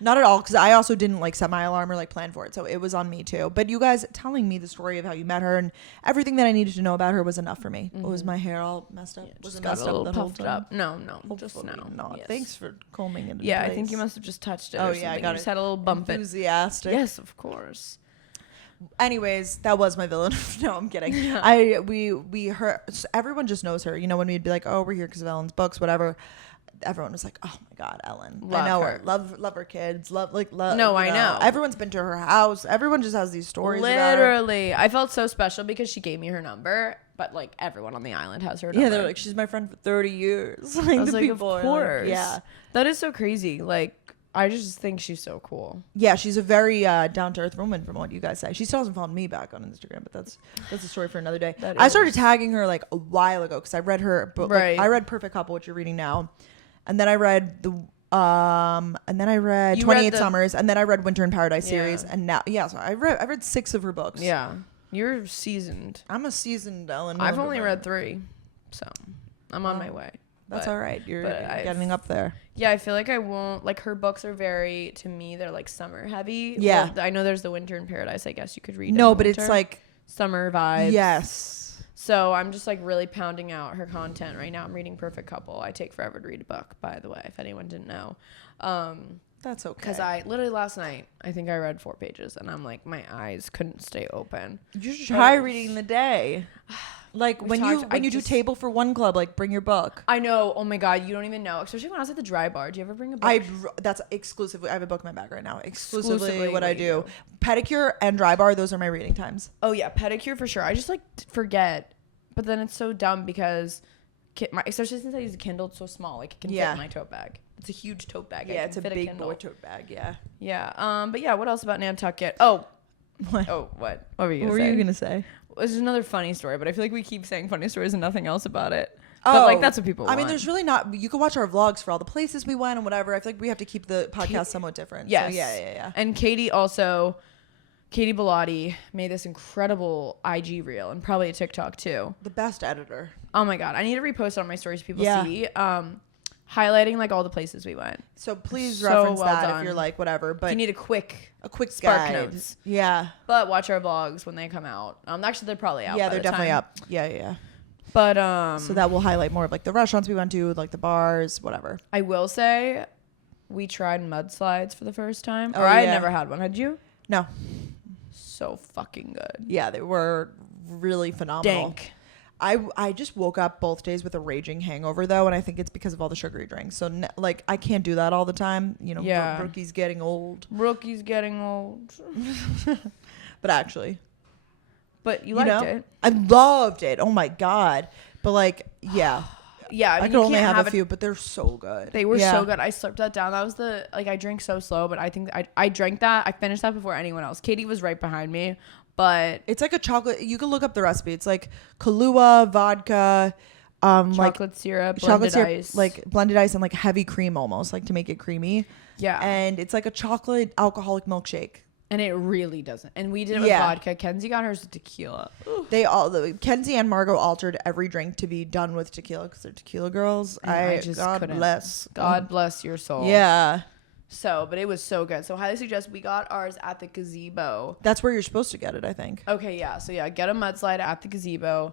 not at all. Because I also didn't like set my alarm or like plan for it. So it was on me too. But you guys telling me the story of how you met her and everything that I needed to know about her was enough for me. Was my hair all messed up? Was it got messed a little up the whole puffed time? up? No, just Hopefully now. not. Yes. Thanks for combing it. Yeah, I think you must have just touched it. Oh or yeah, I something. got You just had a little bump. Enthusiastic. Yes, of course. Anyways, that was my villain. No, I'm kidding. Yeah. We heard, everyone just knows her. You know, when we'd be like, oh, we're here because of Ellen's books, whatever. Everyone was like, oh my God, Ellen. I know her. Love her kids. Love. No, I know. Everyone's been to her house. Everyone just has these stories. Literally, I felt so special because she gave me her number. But like everyone on the island has her number. Yeah, they're like, she's my friend for 30 years. Like, I was the like, people of course. Like, yeah, that is so crazy. Like, I just think she's so cool. Yeah, she's a very down to earth woman from what you guys say. She still hasn't followed me back on Instagram, but that's a story for another day. I started tagging her like a while ago because I read her book. Like, I read Perfect Couple, which you're reading now, and then I read 28 Summers, and then I read Winter in Paradise series, and now so I read 6 of her books. Yeah, you're seasoned. I'm a seasoned Ellen. I've only read 3, so I'm on my way. That's all right. You're getting up there. Yeah, I feel like I won't, like, her books are very, to me, they're like summer heavy. Yeah. Well, I know there's The Winter in Paradise, I guess you could read. No, but it's like summer vibes. Yes. So I'm just like really pounding out her content right now. I'm reading Perfect Couple. I take forever to read a book, by the way, if anyone didn't know. That's okay. Because I literally last night, I think I read 4 pages and I'm like, my eyes couldn't stay open. You should try reading the day. Like when you do table for one club, like bring your book. I know. Oh my God. You don't even know. Especially when I was at the Dry Bar. Do you ever bring a book? That's exclusively. I have a book in my bag right now. Exclusively what I do. Pedicure and Dry Bar. Those are my reading times. Oh yeah. Pedicure for sure. I just like forget. But then it's so dumb because especially since I use a Kindle, it's so small. Like it can fit in my tote bag. It's a huge tote bag. Yeah, it's a big boy tote bag. Yeah. Yeah. But yeah, what else about Nantucket? Oh. What? Oh, what? What were you gonna say? This is another funny story, but I feel like we keep saying funny stories and nothing else about it. Oh, but like that's what people want. I mean, there's really not. You can watch our vlogs for all the places we went and whatever. I feel like we have to keep the podcast somewhat different. Yes. So yeah. And Katie Bellotti made this incredible IG reel and probably a TikTok too. The best editor. Oh my God. I need to repost it on my stories so people see. Highlighting like all the places we went. So please reference that if you're like whatever. But if you need a quick spark guide. Notes. Yeah. But watch our vlogs when they come out. Actually they're probably out. Yeah, they're definitely up. Yeah. But so that will highlight more of like the restaurants we went to, like the bars, whatever. I will say we tried mudslides for the first time. Oh, I had never had one. Had you? No. So fucking good. Yeah, they were really phenomenal. Dank. I just woke up both days with a raging hangover though, and I think it's because of all the sugary drinks. So like I can't do that all the time. You know, rookie's getting old. Rookie's getting old. But actually. But you liked it. I loved it. Oh my God. But like, yeah. Yeah, I could only have a few, but they're so good. They were so good. I slurped that down. That was I drink so slow, but I think I drank that. I finished that before anyone else. Katie was right behind me, but it's like a chocolate. You can look up the recipe. It's like Kahlua, vodka, chocolate syrup, blended ice, like blended ice and like heavy cream almost, like to make it creamy. Yeah, and it's like a chocolate alcoholic milkshake. And it really doesn't. And we did it with vodka. Kenzie got hers with tequila. Ooh. Kenzie and Margot altered every drink to be done with tequila because they're tequila girls. I just couldn't. God bless your soul. Yeah. So, but it was so good. So highly suggest we got ours at the Gazebo. That's where you're supposed to get it, I think. Okay, yeah. So yeah, get a mudslide at the Gazebo.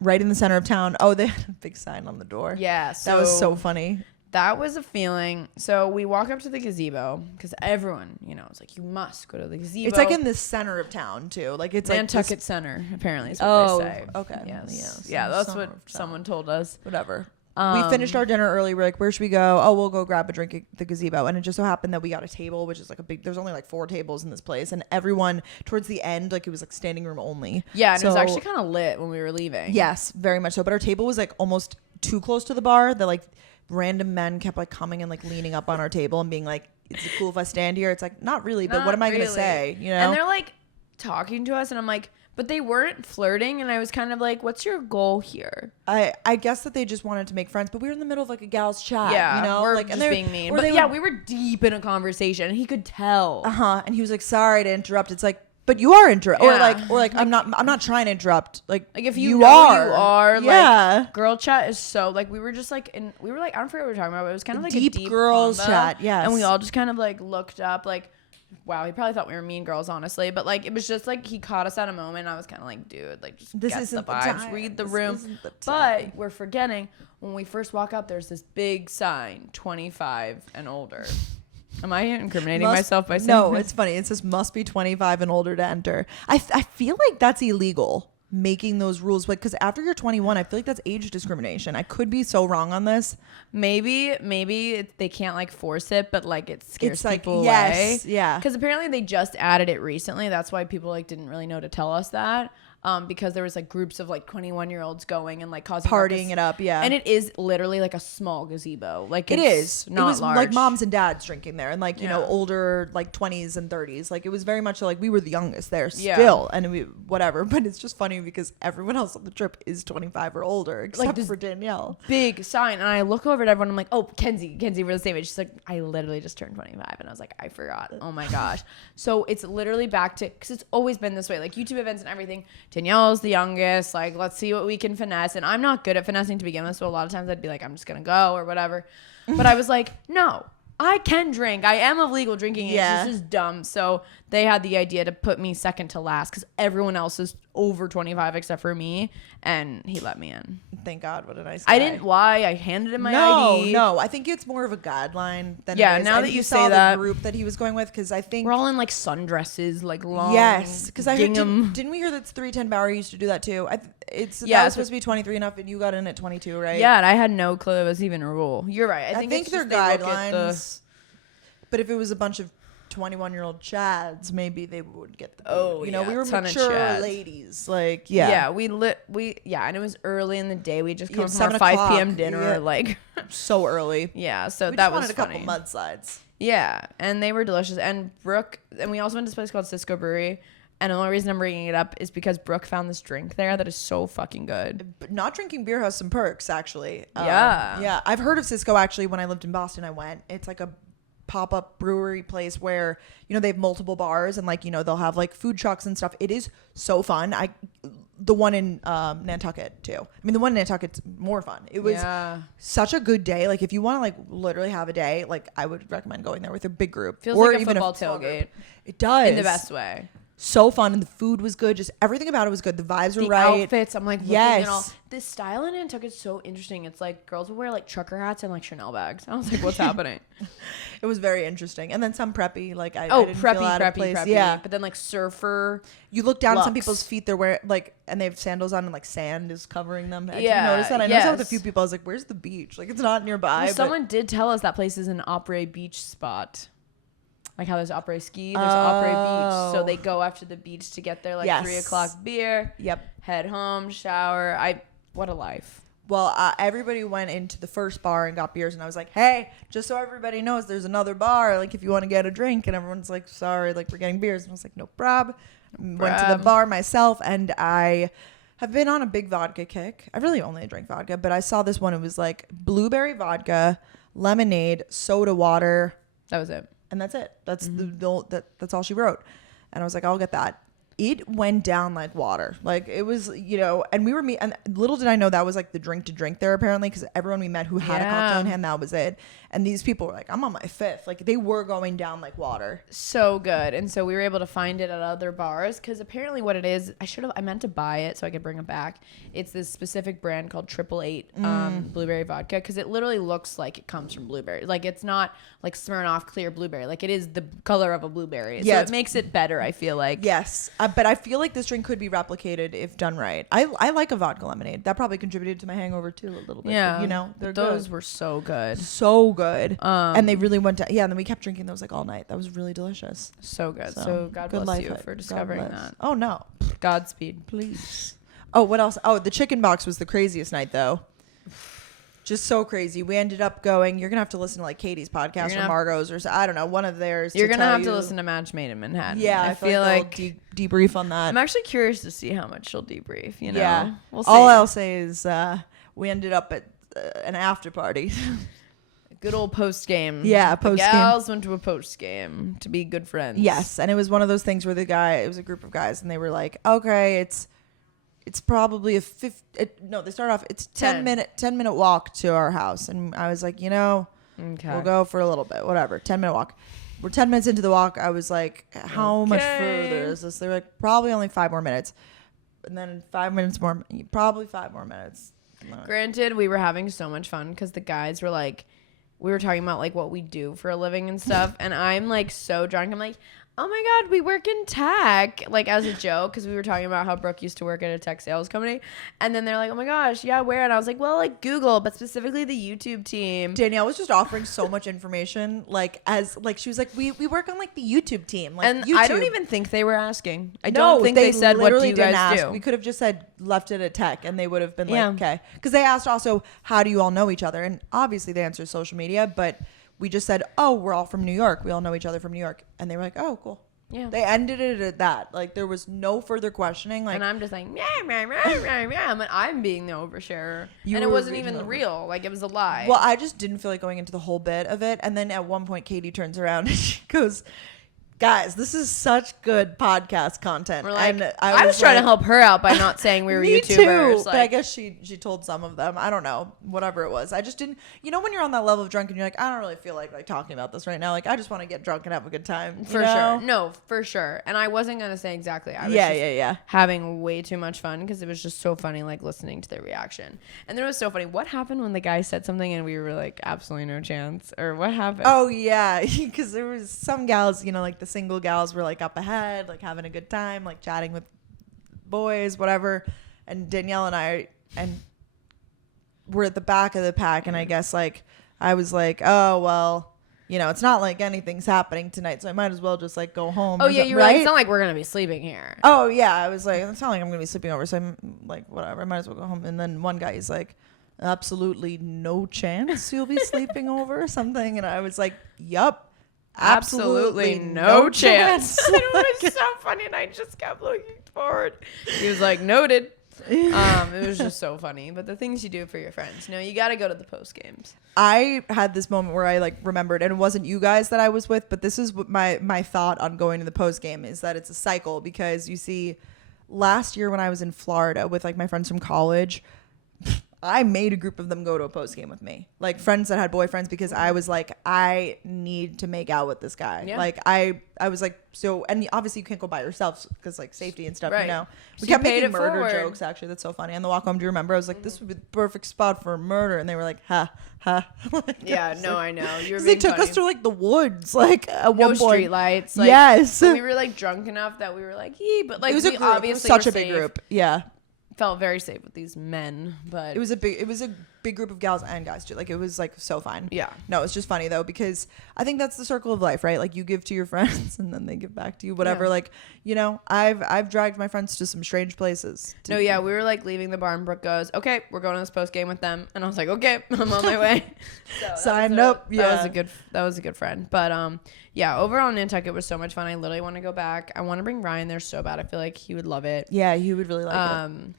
Right in the center of town. Oh, they had a big sign on the door. Yeah. That was so funny. That was a feeling. So we walk up to the Gazebo because everyone, it's like, you must go to the Gazebo. It's like in the center of town too. Like it's Nantucket like Center, apparently is what they say. Okay. Yes. Yeah, that's what someone told us. Whatever. We finished our dinner early. We're like, where should we go? Oh, we'll go grab a drink at the Gazebo. And it just so happened that we got a table, which is like there's only like 4 tables in this place. And everyone towards the end, like it was like standing room only. Yeah, and it was actually kind of lit when we were leaving. Yes, very much so. But our table was like almost too close to the bar that like random men kept like coming and like leaning up on our table and being like, is it cool if I stand here? It's like, not really, but what am I going to say? And they're like talking to us and I'm like, but they weren't flirting. And I was kind of like, what's your goal here? I guess that they just wanted to make friends, but we were in the middle of like a gal's chat. Yeah, we're just being mean. But yeah, we were deep in a conversation and he could tell. And he was like, sorry to interrupt. It's like, but you are interrupting, or like I'm not trying to interrupt. Like if you are, yeah. Like girl chat is so like we were just like I don't forget what we were talking about, but it was kind of like deep a deep girls combo. chat, yes. And we all just kind of like looked up, like, wow, he probably thought we were mean girls, honestly, but like it was just like he caught us at a moment. I was kind of like, dude, like just this get isn't the vibes, time. read the this room. But we're forgetting when we first walk up, there's this big sign, 25 and older. Am I incriminating myself by saying no? that? It's funny. It says must be 25 and older to enter. I feel like that's illegal, making those rules, because after you're 21, I feel like that's age discrimination. I could be so wrong on this. Maybe they can't like force it, but like it scares people away. Yeah. Because apparently they just added it recently. That's why people like didn't really know to tell us that. Because there was like groups of like 21-year-olds going and like causing partying it up, yeah. And it is literally like a small gazebo. Like it is not it was large. Like moms and dads drinking there, and like you know older like 20s and 30s. Like it was very much like we were the youngest there still, and we whatever. But it's just funny because everyone else on the trip is 25 or older, except for Danielle. Big sign, and I look over at everyone. I'm like, oh, Kenzie, we're the same age. She's like, I literally just turned 25, and I was like, I forgot. Oh my gosh. So it's literally back to because it's always been this way. Like YouTube events and everything Danielle's the youngest. Like, let's see what we can finesse. And I'm not good at finessing to begin with. So a lot of times I'd be like, I'm just going to go or whatever. But I was like, no, I can drink. I am of legal drinking age. This is dumb. So they had the idea to put me second to last because everyone else is over 25 except for me. And he let me in. Thank God. What a nice guy. I didn't lie. I handed him my ID. No. I think it's more of a guideline than it is. Now that you say saw that. the group that he was going with, because I think we're all in like sundresses, like long. Yes, because I heard, didn't we hear that 310 Bowery used to do that too? That was supposed to be 23 enough, and you got in at 22, right? Yeah, and I had no clue it was even a rule. You're right. I think they're guidelines. But if it was a bunch of 21-year-old chads, maybe they would get the boot. We were mature ladies. Like, and it was early in the day. We just come from our 5 p.m. dinner, like so early. Yeah, so we that just was wanted a couple mudslides. Yeah, and they were delicious. And Brooke, and we also went to this place called Cisco Brewery. And the only reason I'm bringing it up is because Brooke found this drink there that is so fucking good. But not drinking beer has some perks, actually. Yeah. I've heard of Cisco, actually. When I lived in Boston, I went. It's like a pop-up brewery place where they have multiple bars and they'll have like food trucks and stuff. It is so fun. The one in Nantucket too. I mean, the one in Nantucket's more fun. It was such a good day. Like, if you want to literally have a day, I would recommend going there with a big group. Feels like a football tailgate. It does, in the best way. So fun, and the food was good. Just everything about it was good. The vibes were the right. Outfits. I'm like, looking at all. This style in Nantucket's so interesting. It's like girls will wear like trucker hats and like Chanel bags. I was like, what's happening? It was very interesting. And then some preppy, I didn't feel out of place. Preppy. Yeah, but then like surfer. You look down at some people's feet. They're wearing and they have sandals on, and sand is covering them. Did you notice that? I noticed that with a few people. I was like, where's the beach? Like, it's not nearby. Well, someone did tell us that place is an après beach spot. Like how there's après ski, there's après beach. So they go after the beach to get their 3 o'clock beer. Yep. Head home, shower. What a life. Well, everybody went into the first bar and got beers, and I was like, hey, just so everybody knows, there's another bar, if you want to get a drink. And everyone's like, sorry, we're getting beers. And I was like, no prob. Went to the bar myself, and I have been on a big vodka kick. I really only drank vodka, but I saw this one. It was blueberry vodka, lemonade, soda water. That was it. And that's it. That's that's all she wrote. And I was like, I'll get that. It went down like water. It was, and we were and little did I know that was the drink to drink there, apparently, because everyone we met who had a cocktail in hand, that was it. And these people were like, I'm on my 5th. They were going down like water. So good. And so we were able to find it at other bars, because apparently what it is, I meant to buy it so I could bring it back. It's this specific brand called 888 blueberry vodka, because it literally looks like it comes from blueberry. It's not Smirnoff clear blueberry. It is the color of a blueberry. So it makes it better, I feel like. Yes. But I feel like this drink could be replicated if done right. I like a vodka lemonade. That probably contributed to my hangover too a little bit. Yeah. But, those were so good. So good. And they really went down. Yeah, and then we kept drinking those all night. That was really delicious. So good. So God bless you for discovering that. Oh, no. Godspeed. Please. Oh, what else? Oh, the chicken box was the craziest night, though. Just so crazy. We ended up going. You're gonna have to listen to Katie's podcast or Margot's or I don't know, one of theirs. You're gonna have to listen to Match Made in Manhattan. Yeah, I feel like debrief on that. I'm actually curious to see how much she'll debrief. Yeah, we'll see. All I'll say is we ended up at an after party. Good old post game. Yeah, post game. The gals went to a post game to be good friends. Yes, and it was one of those things where it was a group of guys, and they were like, okay, it's probably they start off, it's 10 minute walk to our house. And I was like, we'll go for a little bit, whatever. 10-minute walk. We're 10 minutes into the walk. I was like, how much further is this? They're like, probably only 5 more minutes. And then 5 minutes more, probably 5 more minutes. Granted, we were having so much fun because the guys were we were talking about what we do for a living and stuff. And I'm so drunk. I'm like, oh my God, we work in tech, as a joke, because we were talking about how Brooke used to work at a tech sales company. And then they're like, oh my gosh, yeah, where? And I was like, well, Google, but specifically the YouTube team. Danielle was just offering so much information, she was like, we work on the YouTube team. And YouTube. I don't even think they were asking. I don't think they said, what do you guys do? We could have just said, left it at tech, and they would have been okay. Because they asked also, how do you all know each other? And obviously the answer is social media, but we just said, oh, we're all from New York. We all know each other from New York. And they were like, oh, cool. Yeah. They ended it at that. There was no further questioning. And I'm just I'm being the oversharer. And it wasn't even real. It was a lie. Well, I just didn't feel like going into the whole bit of it. And then at one point, Katie turns around and she goes, guys, this is such good podcast content. We're like, and I was trying to help her out by not saying we were me YouTubers. Too, but I guess she told some of them. I don't know, whatever it was. I just didn't. You know, when you're on that level of drunk and you're like, I don't really feel like talking about this right now. Like, I just want to get drunk and have a good time. For sure. No, for sure. And I wasn't gonna say exactly. I was just having way too much fun because it was just so funny, like listening to their reaction. And then it was so funny. What happened when the guy said something and we were like, absolutely no chance? Or what happened? Oh yeah, because there was some gals, you know, like the single gals were like up ahead, like having a good time, like chatting with boys, whatever. And Danielle and I we're at the back of the pack, and I guess like I was like, oh well, you know, it's not like anything's happening tonight, so I might as well just like go home. Oh yeah, you were right? Like, it's not like we're gonna be sleeping here. Oh yeah, I was like, it's not like I'm gonna be sleeping over, so I'm like, whatever, I might as well go home. And then one guy, he's like, absolutely no chance you'll be sleeping over or something, and I was like, yup. Absolutely no chance. It was so funny, and I just kept looking forward. He was like, noted. It was just so funny. But the things you do for your friends, you got to go to the post games. I had this moment where I like remembered, and it wasn't you guys that I was with, but this is what my thought on going to the post game is, that it's a cycle. Because you see, last year when I was in Florida with like my friends from college, I made a group of them go to a post game with me, like friends that had boyfriends, because I was like, I need to make out with this guy. Yeah. Like I was like, so, and obviously you can't go by yourself because like safety and stuff, right. You know. We kept making murder jokes. Actually, that's so funny. On the walk home, do you remember? I was like, this would be the perfect spot for a murder, and they were like, ha ha. Like, yeah, no, like, I know. You're. They took us to like the woods, like at one point. No street lights. Like, yes. We were like drunk enough that we were like, but like, it was a group. Obviously such a big group. Yeah. Felt very safe with these men, but it was a big group of gals and guys too. Like, it was like so fun. Yeah. No, it's just funny though, because I think that's the circle of life, right? Like, you give to your friends and then they give back to you, whatever. Yeah. Like, you know, I've dragged my friends to some strange places. No, yeah, we were like leaving the bar, and Brooke goes, okay, we're going to this post game with them, and I was like, okay, I'm on my way. So signed up. Yeah, that was a good friend. But yeah, overall Nantucket was so much fun. I literally want to go back. I want to bring Ryan there so bad. I feel like he would love it. Yeah, he would really like it.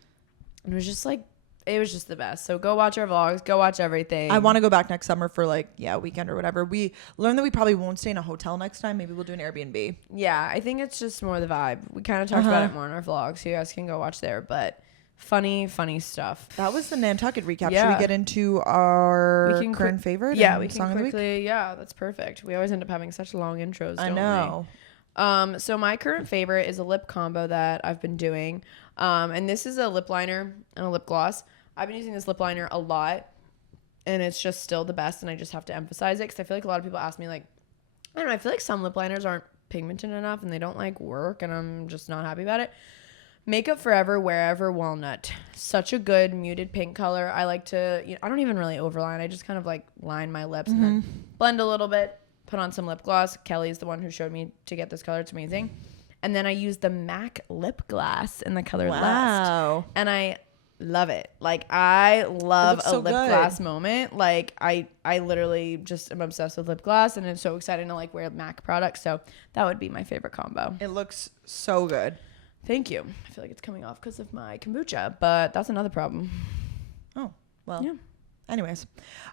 It was just like, it was just the best. So go watch our vlogs, go watch everything. I want to go back next summer for like, a weekend or whatever. We learned that we probably won't stay in a hotel next time. Maybe we'll do an Airbnb. Yeah, I think it's just more the vibe. We kind of talked about it more in our vlogs, so you guys can go watch there. But funny stuff. That was the Nantucket recap. Yeah. Should we get into our current favorite? Yeah, we can quickly. Yeah, that's perfect. We always end up having such long intros, don't we? I know. So my current favorite is a lip combo that I've been doing. And this is a lip liner and a lip gloss. I've been using this lip liner a lot, and it's just still the best, and I just have to emphasize it because I feel like a lot of people ask me, like, I don't know, I feel like some lip liners aren't pigmented enough and they don't like work, and I'm just not happy about it. Makeup Forever Wherever Walnut. Such a good muted pink color. I like to, I don't even really overline. I just kind of like line my lips and then blend a little bit, put on some lip gloss. Kelly's the one who showed me to get this color. It's amazing. And then I use the MAC lip gloss in the color Lust. And I love it. Like, I love a lip gloss moment. Like, I literally just am obsessed with lip gloss, and it's so exciting to like wear MAC products. So that would be my favorite combo. It looks so good. Thank you. I feel like it's coming off because of my kombucha, but that's another problem. Oh, well. Yeah. Anyways.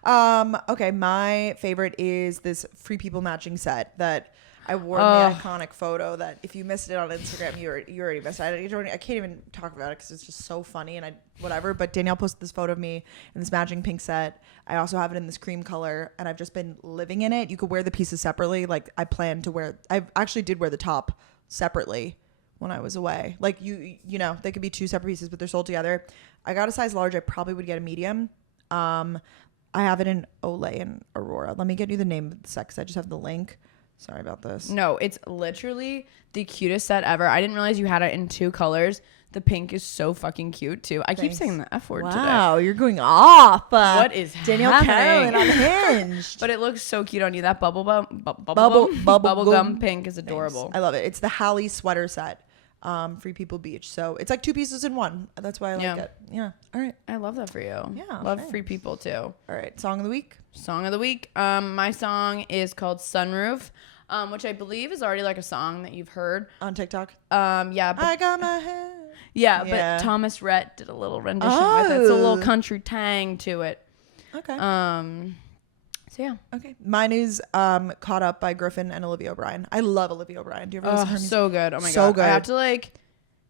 Okay, my favorite is this Free People matching set that I wore in the iconic photo that if you missed it on Instagram, you already missed it. I can't even talk about it because it's just so funny and whatever. But Danielle posted this photo of me in this matching pink set. I also have it in this cream color, and I've just been living in it. You could wear the pieces separately. Like, I actually did wear the top separately when I was away. Like, you know, they could be two separate pieces, but they're sold together. I got a size large. I probably would get a medium. I have it in Olay and Aurora. Let me get you the name of the set because I just have the link. Sorry about this. No, it's literally the cutest set ever. I didn't realize you had it in two colors. The pink is so fucking cute too. I keep saying the F word today. Wow, you're going off. What is Danielle happening? Carolyn Unhinged. But it looks so cute on you. That bubble gum pink is adorable. Thanks. I love it. It's the Hallie sweater set. Free People Beach. So it's like two pieces in one. That's why I like it. Yeah. All right. I love that for you. Yeah. Love Free People too. All right. Song of the week. My song is called Sunroof, which I believe is already like a song that you've heard on TikTok. Yeah. But, I got my head. Yeah, but Thomas Rhett did a little rendition with it. It's a little country tang to it. Okay. So yeah. Okay. Mine is Caught Up by Griffin and Olivia O'Brien. I love Olivia O'Brien. Do you ever listen to her music? So good. Oh my so God. good. I have to like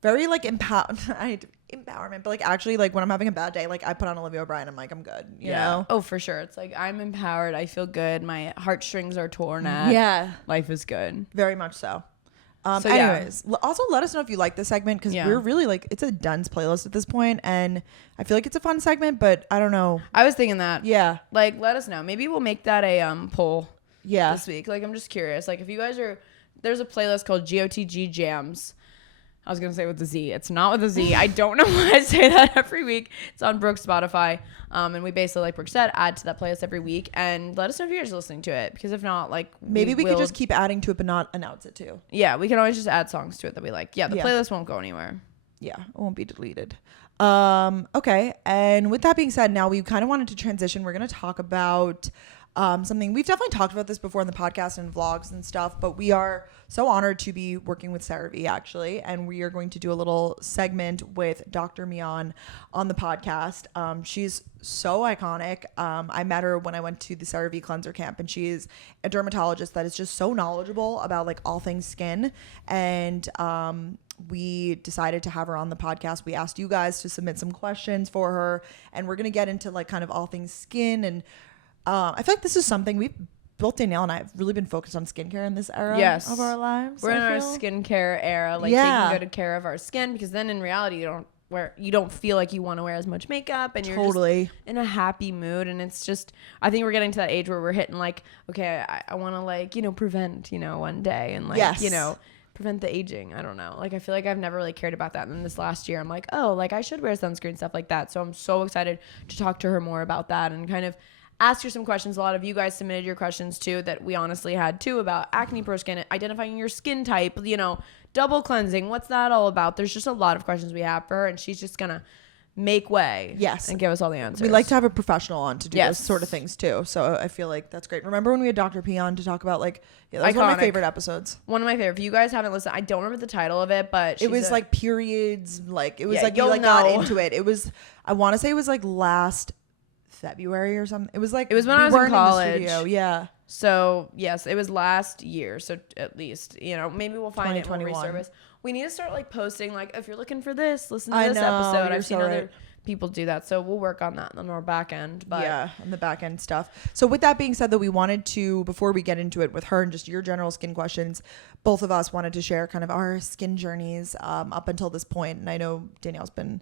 very like empowerment, but like actually like when I'm having a bad day, like I put on Olivia O'Brien, I'm like, I'm good. You know? Oh, for sure. It's like I'm empowered. I feel good. My heartstrings are torn at. Yeah. Life is good. Very much so. So anyways, also let us know if you like this segment because Yeah. we're really like, it's a dense playlist at this point and I feel like it's a fun segment, but I don't know. I was thinking that. Yeah. Like, let us know. Maybe we'll make that a poll. Yeah. This week. Like, I'm just curious. Like, if you guys are, there's a playlist called GOTG Jams. I was going to say with the Z. It's not with the Z. I don't know why I say that every week. It's on Brooke's Spotify. And we basically, like Brooke said, add to that playlist every week. And let us know if you guys are listening to it. Because if not, like, maybe we could just keep adding to it, but not announce it too. Yeah, we can always just add songs to it that we like. Yeah, the playlist won't go anywhere. Yeah, it won't be deleted. Okay. And with that being said, now we kind of wanted to transition. We're going to talk about something we've definitely talked about this before in the podcast and vlogs and stuff, but we are so honored to be working with Cerave actually, and we are going to do a little segment with Dr. Mion on the podcast. She's so iconic. I met her when I went to the Cerave cleanser camp, and she is a dermatologist that is just so knowledgeable about like all things skin. And we decided to have her on the podcast. We asked you guys to submit some questions for her, and we're going to get into like kind of all things skin. And I feel like this is something both Danielle and I have really been focused on skincare in this era of our lives. We're in our skincare era, like taking good care of our skin, because then in reality you don't feel like you want to wear as much makeup, and you're just in a happy mood. And it's just, I think we're getting to that age where we're hitting like, okay, I want to like, prevent, one day, and like, prevent the aging. I don't know. Like, I feel like I've never really cared about that. And then this last year, I'm like, oh, like I should wear sunscreen, stuff like that. So I'm so excited to talk to her more about that and kind of ask her some questions. A lot of you guys submitted your questions too, that we honestly had too, about acne pro skin, identifying your skin type, double cleansing. What's that all about? There's just a lot of questions we have for her, and she's just gonna make way. Yes. And give us all the answers. We like to have a professional on to do those sort of things too. So I feel like that's great. Remember when we had Dr. P on to talk about that was one of my favorite episodes. One of my favorite. If you guys haven't listened, I don't remember the title of it, but it was like periods. Like it was like you like got into it. It was, I want to say it was like last February or something. It was when I was in college. Yeah. So yes, it was last year. So at least, maybe we'll find it when we resurface. We need to start like posting, like, if you're looking for this, listen to this episode. I've seen other people do that. So we'll work on that on our back end. But yeah, on the back end stuff. So with that being said, though, we wanted to, before we get into it with her and just your general skin questions, both of us wanted to share kind of our skin journeys up until this point. And I know Danielle's been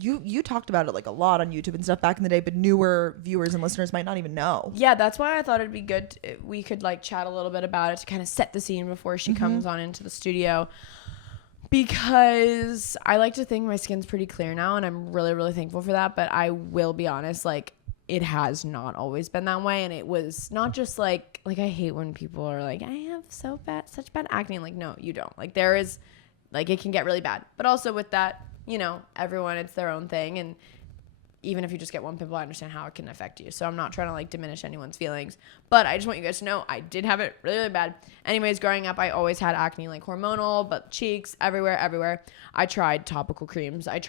you talked about it like a lot on YouTube and stuff back in the day, but newer viewers and listeners might not even know. Yeah, that's why I thought it'd be good. We could like chat a little bit about it to kind of set the scene before she comes on into the studio, because I like to think my skin's pretty clear now, and I'm really, really thankful for that. But I will be honest, like, it has not always been that way. And it was not just like I hate when people are like, I have such bad acne. Like, no, you don't. Like, there is, like, it can get really bad. But also with that, everyone, it's their own thing. And even if you just get one pimple, I understand how it can affect you. So I'm not trying to like diminish anyone's feelings, but I just want you guys to know I did have it really, really bad. Anyways, growing up, I always had acne, like hormonal, but cheeks, everywhere. I tried topical creams. I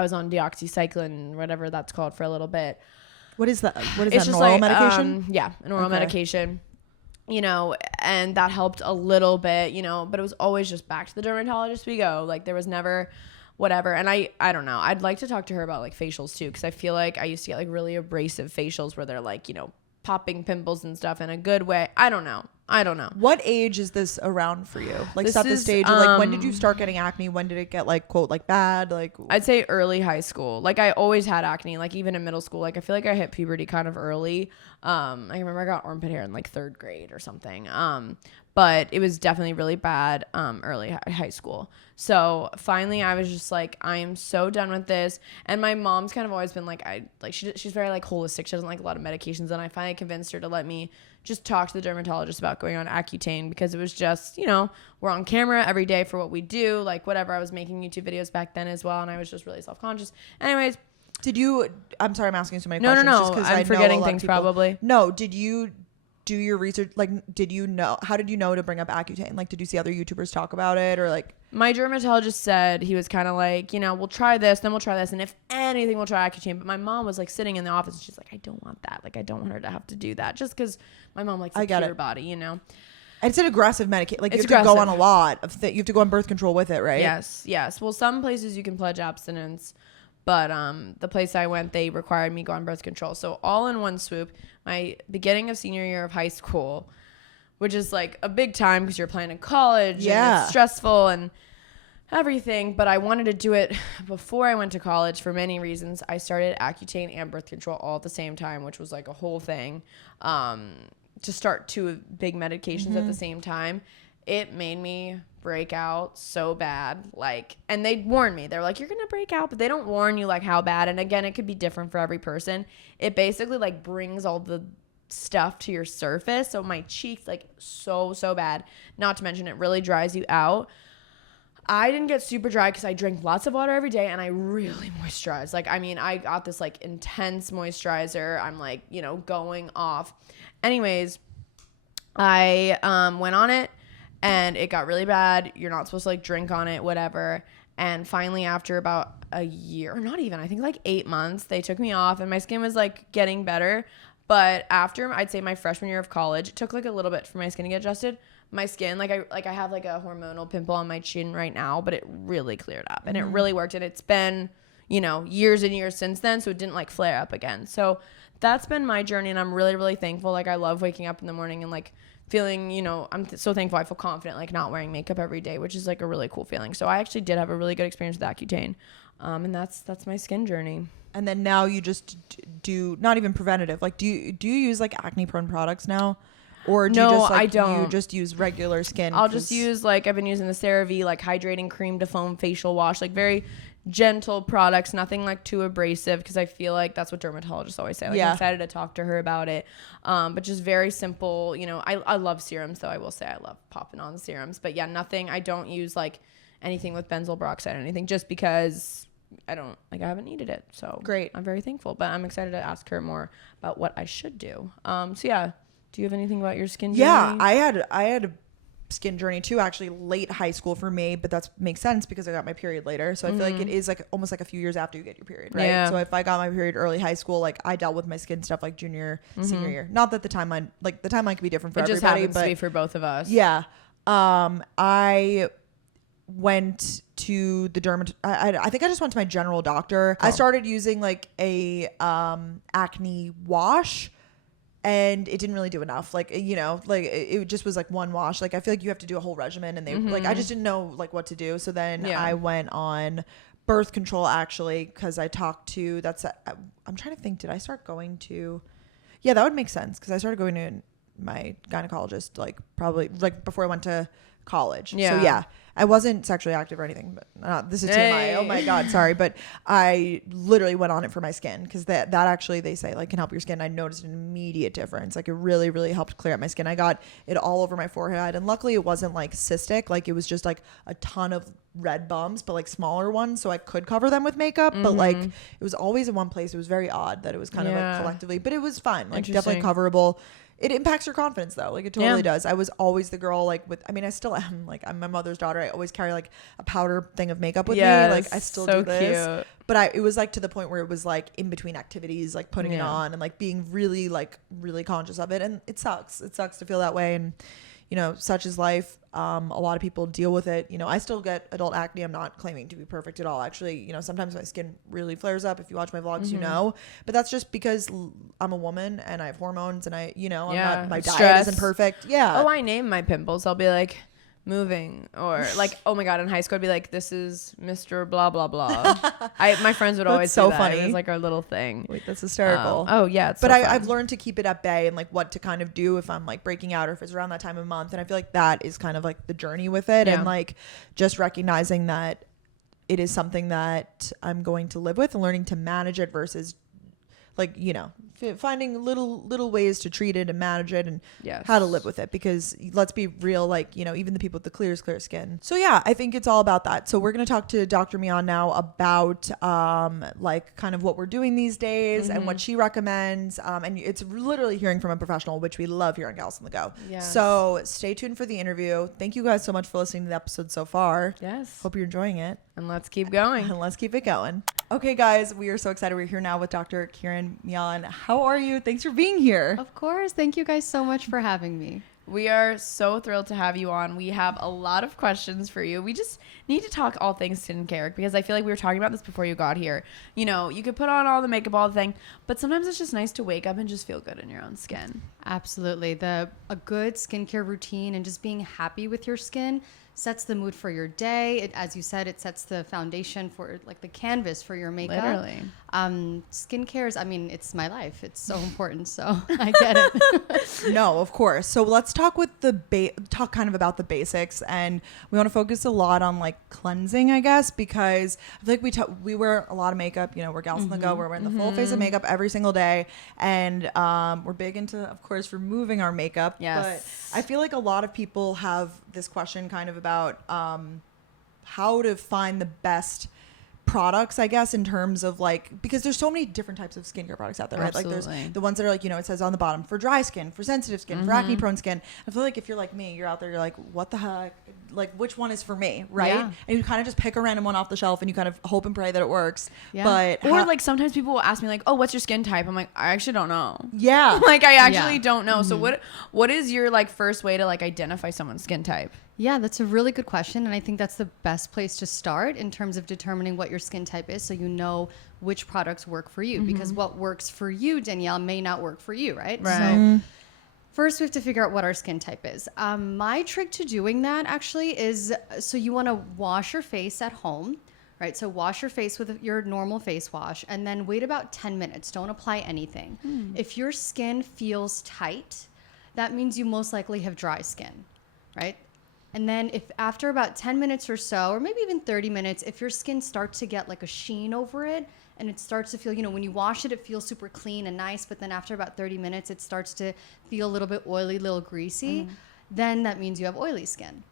was on deoxycycline, whatever that's called, for a little bit. What is that? What is that? An oral medication? Yeah, an oral medication. And that helped a little bit, but it was always just back to the dermatologist we go. Like, there was never whatever. And I don't know. I'd like to talk to her about like facials too, because I feel like I used to get like really abrasive facials where they're like, popping pimples and stuff in a good way. I don't know. What age is this around for you? Like, set the stage. Or like, when did you start getting acne? When did it get like, quote, like bad? Like, I'd say early high school. Like, I always had acne, like even in middle school. Like, I feel like I hit puberty kind of early. I remember I got armpit hair in like 3rd grade or something. But it was definitely really bad early high school. So finally I was just like, I am so done with this. And my mom's kind of always been like, she's very like holistic. She doesn't like a lot of medications. And I finally convinced her to let me just talk to the dermatologist about going on Accutane, because it was just, we're on camera every day for what we do, like whatever. I was making YouTube videos back then as well, and I was just really self-conscious. Anyways, I'm sorry, I'm asking so many questions. No, I'm forgetting things probably. No, did you do your research? Like, how did you know to bring up Accutane? Like, did you see other YouTubers talk about it, or like? My dermatologist said, he was kind of like, we'll try this, then we'll try this, and if anything, we'll try Accutane. But my mom was like sitting in the office, and she's like, I don't want that. Like, I don't want her to have to do that, just because my mom likes a pure body, It's an aggressive medication. Like, you have to go on a lot of you have to go on birth control with it, right? Yes. Well, some places you can pledge abstinence, but the place I went, they required me to go on birth control. So all in one swoop, my beginning of senior year of high school, which is like a big time because you're planning college and it's stressful and everything. But I wanted to do it before I went to college for many reasons. I started Accutane and birth control all at the same time, which was like a whole thing. To start two big medications at the same time, it made me break out so bad. Like, and they warned me. They're like, you're gonna break out, but they don't warn you like how bad. And again, it could be different for every person. It basically like brings all the stuff to your surface. So my cheeks like so bad. Not to mention it really dries you out. I didn't get super dry because I drank lots of water every day and I really moisturized. Like, I mean, I got this like intense moisturizer. I'm like, going off. Anyways, I went on it and it got really bad. You're not supposed to like drink on it, whatever. And finally, after about a year, or not even, I think like 8 months, they took me off and my skin was like getting better. But after, I'd say my freshman year of college, it took like a little bit for my skin to get adjusted. My skin, I have like a hormonal pimple on my chin right now, but it really cleared up and it really worked. And it's been, years and years since then. So it didn't like flare up again. So that's been my journey. And I'm really, really thankful. Like, I love waking up in the morning and like feeling, I'm so thankful. I feel confident, like not wearing makeup every day, which is like a really cool feeling. So I actually did have a really good experience with Accutane. And that's my skin journey. And then now you just do not even preventative. Like, do you use like acne prone products now? Or do you just, like, I don't. You just use regular skin? I'll just use like, I've been using the Cerave like hydrating cream to foam facial wash, like very gentle products, nothing like too abrasive, because I feel like that's what dermatologists always say. Like, I'm excited to talk to her about it. But just very simple, I love serums though. I will say I love popping on serums, but yeah, nothing. I don't use like anything with benzoyl peroxide or anything, just because I haven't needed it. So great. I'm very thankful, but I'm excited to ask her more about what I should do. So yeah. Do you have anything about your skin journey? Yeah, I had a skin journey too, actually late high school for me, but that makes sense because I got my period later. So I feel like it is like almost like a few years after you get your period, right? Yeah. So if I got my period early high school, like I dealt with my skin stuff like junior, senior year. Not that the timeline could be different for everybody, just happens to be for both of us. Yeah. I went to the I think I just went to my general doctor. I started using like a acne wash. And it didn't really do enough. Like, it just was like one wash. Like, I feel like you have to do a whole regimen, and they like, I just didn't know like what to do. So then I went on birth control actually, because I talked to, I'm trying to think, did I start going to, that would make sense. Cause I started going to my gynecologist, like probably like before I went to college. Yeah. So yeah, I wasn't sexually active or anything, but this is TMI. Oh my God, sorry. But I literally went on it for my skin, because that actually, they say like can help your skin. I noticed an immediate difference. Like, it really, really helped clear up my skin. I got it all over my forehead, and luckily it wasn't like cystic. Like, it was just like a ton of red bumps, but like smaller ones, so I could cover them with makeup. But like, it was always in one place. It was very odd that it was kind of like collectively, but it was fine. Like, definitely coverable. It impacts your confidence though. Like, it totally does. I was always the girl, like I still am, like, I'm my mother's daughter. I always carry like a powder thing of makeup with me. Like, I still do this. Cute. But it was like to the point where it was like in between activities, like putting it on and like being really conscious of it. And it sucks. It sucks to feel that way. And, such is life. A lot of people deal with it. I still get adult acne. I'm not claiming to be perfect at all. Actually, sometimes my skin really flares up. If you watch my vlogs, but that's just because I'm a woman and I have hormones, and I'm not, my diet isn't perfect. Yeah. Oh, I name my pimples. I'll be like, moving, or like, oh my God, in high school I'd be like, this is Mr. blah blah blah. My friends would always so say funny. It was like our little thing. Wait, that's hysterical. Oh yeah, but I've learned to keep it at bay, and like what to kind of do if I'm like breaking out, or if it's around that time of month. And I feel like that is kind of like the journey with it, and like just recognizing that it is something that I'm going to live with, and learning to manage it versus like, finding little ways to treat it and manage it and how to live with it, because let's be real, like, even the people with the clear skin. So yeah, I think it's all about that. So we're going to talk to Dr. Mion now about like kind of what we're doing these days and what she recommends. And it's literally hearing from a professional, which we love here on Gals on the Go. Yes. So stay tuned for the interview. Thank you guys so much for listening to the episode so far. Yes. Hope you're enjoying it. And let's keep going. And let's keep it going. Okay, guys, we are so excited. We're here now with Dr. Kieran Mion. How are you? Thanks for being here. Of course. Thank you guys so much for having me. We are so thrilled to have you on. We have a lot of questions for you. We just need to talk all things skincare, because I feel like we were talking about this before you got here. You could put on all the makeup, all the thing, but sometimes it's just nice to wake up and just feel good in your own skin. Absolutely. A good skincare routine and just being happy with your skin sets the mood for your day. As you said, it sets the foundation for like the canvas for your makeup. Literally. Skincare is, it's my life. It's so important. So I get it. No, of course. So let's talk with talk kind of about the basics, and we want to focus a lot on like cleansing, I guess, because I feel like we wear a lot of makeup. We're gals on the go. We're wearing the full face of makeup every single day, and we're big into, of course, removing our makeup. Yes. But I feel like a lot of people have this question kind of about how to find the best products, I guess, in terms of like, because there's so many different types of skincare products out there, right? Absolutely. Like there's the ones that are like, it says on the bottom for dry skin, for sensitive skin, for acne prone skin. I feel like if you're like me, you're out there, you're like, what the heck? Like, which one is for me, right? Yeah. And you kind of just pick a random one off the shelf and you kind of hope and pray that it works. Yeah. But or like sometimes people will ask me like, oh, what's your skin type? I'm like, I actually don't know. Yeah. Like I actually don't know. So what is your like first way to like identify someone's skin type? Yeah, that's a really good question. And I think that's the best place to start in terms of determining what your skin type is, so you know which products work for you. Because what works for you, Danielle, may not work for you, right? So first we have to figure out what our skin type is. My trick to doing that actually is, so you want to wash your face at home, right? So wash your face with your normal face wash and then wait about 10 minutes. Don't apply anything. If your skin feels tight, that means you most likely have dry skin, right? And then if after about 10 minutes or so, or maybe even 30 minutes, if your skin starts to get like a sheen over it and it starts to feel, when you wash it, it feels super clean and nice. But then after about 30 minutes, it starts to feel a little bit oily, a little greasy. Then that means you have oily skin.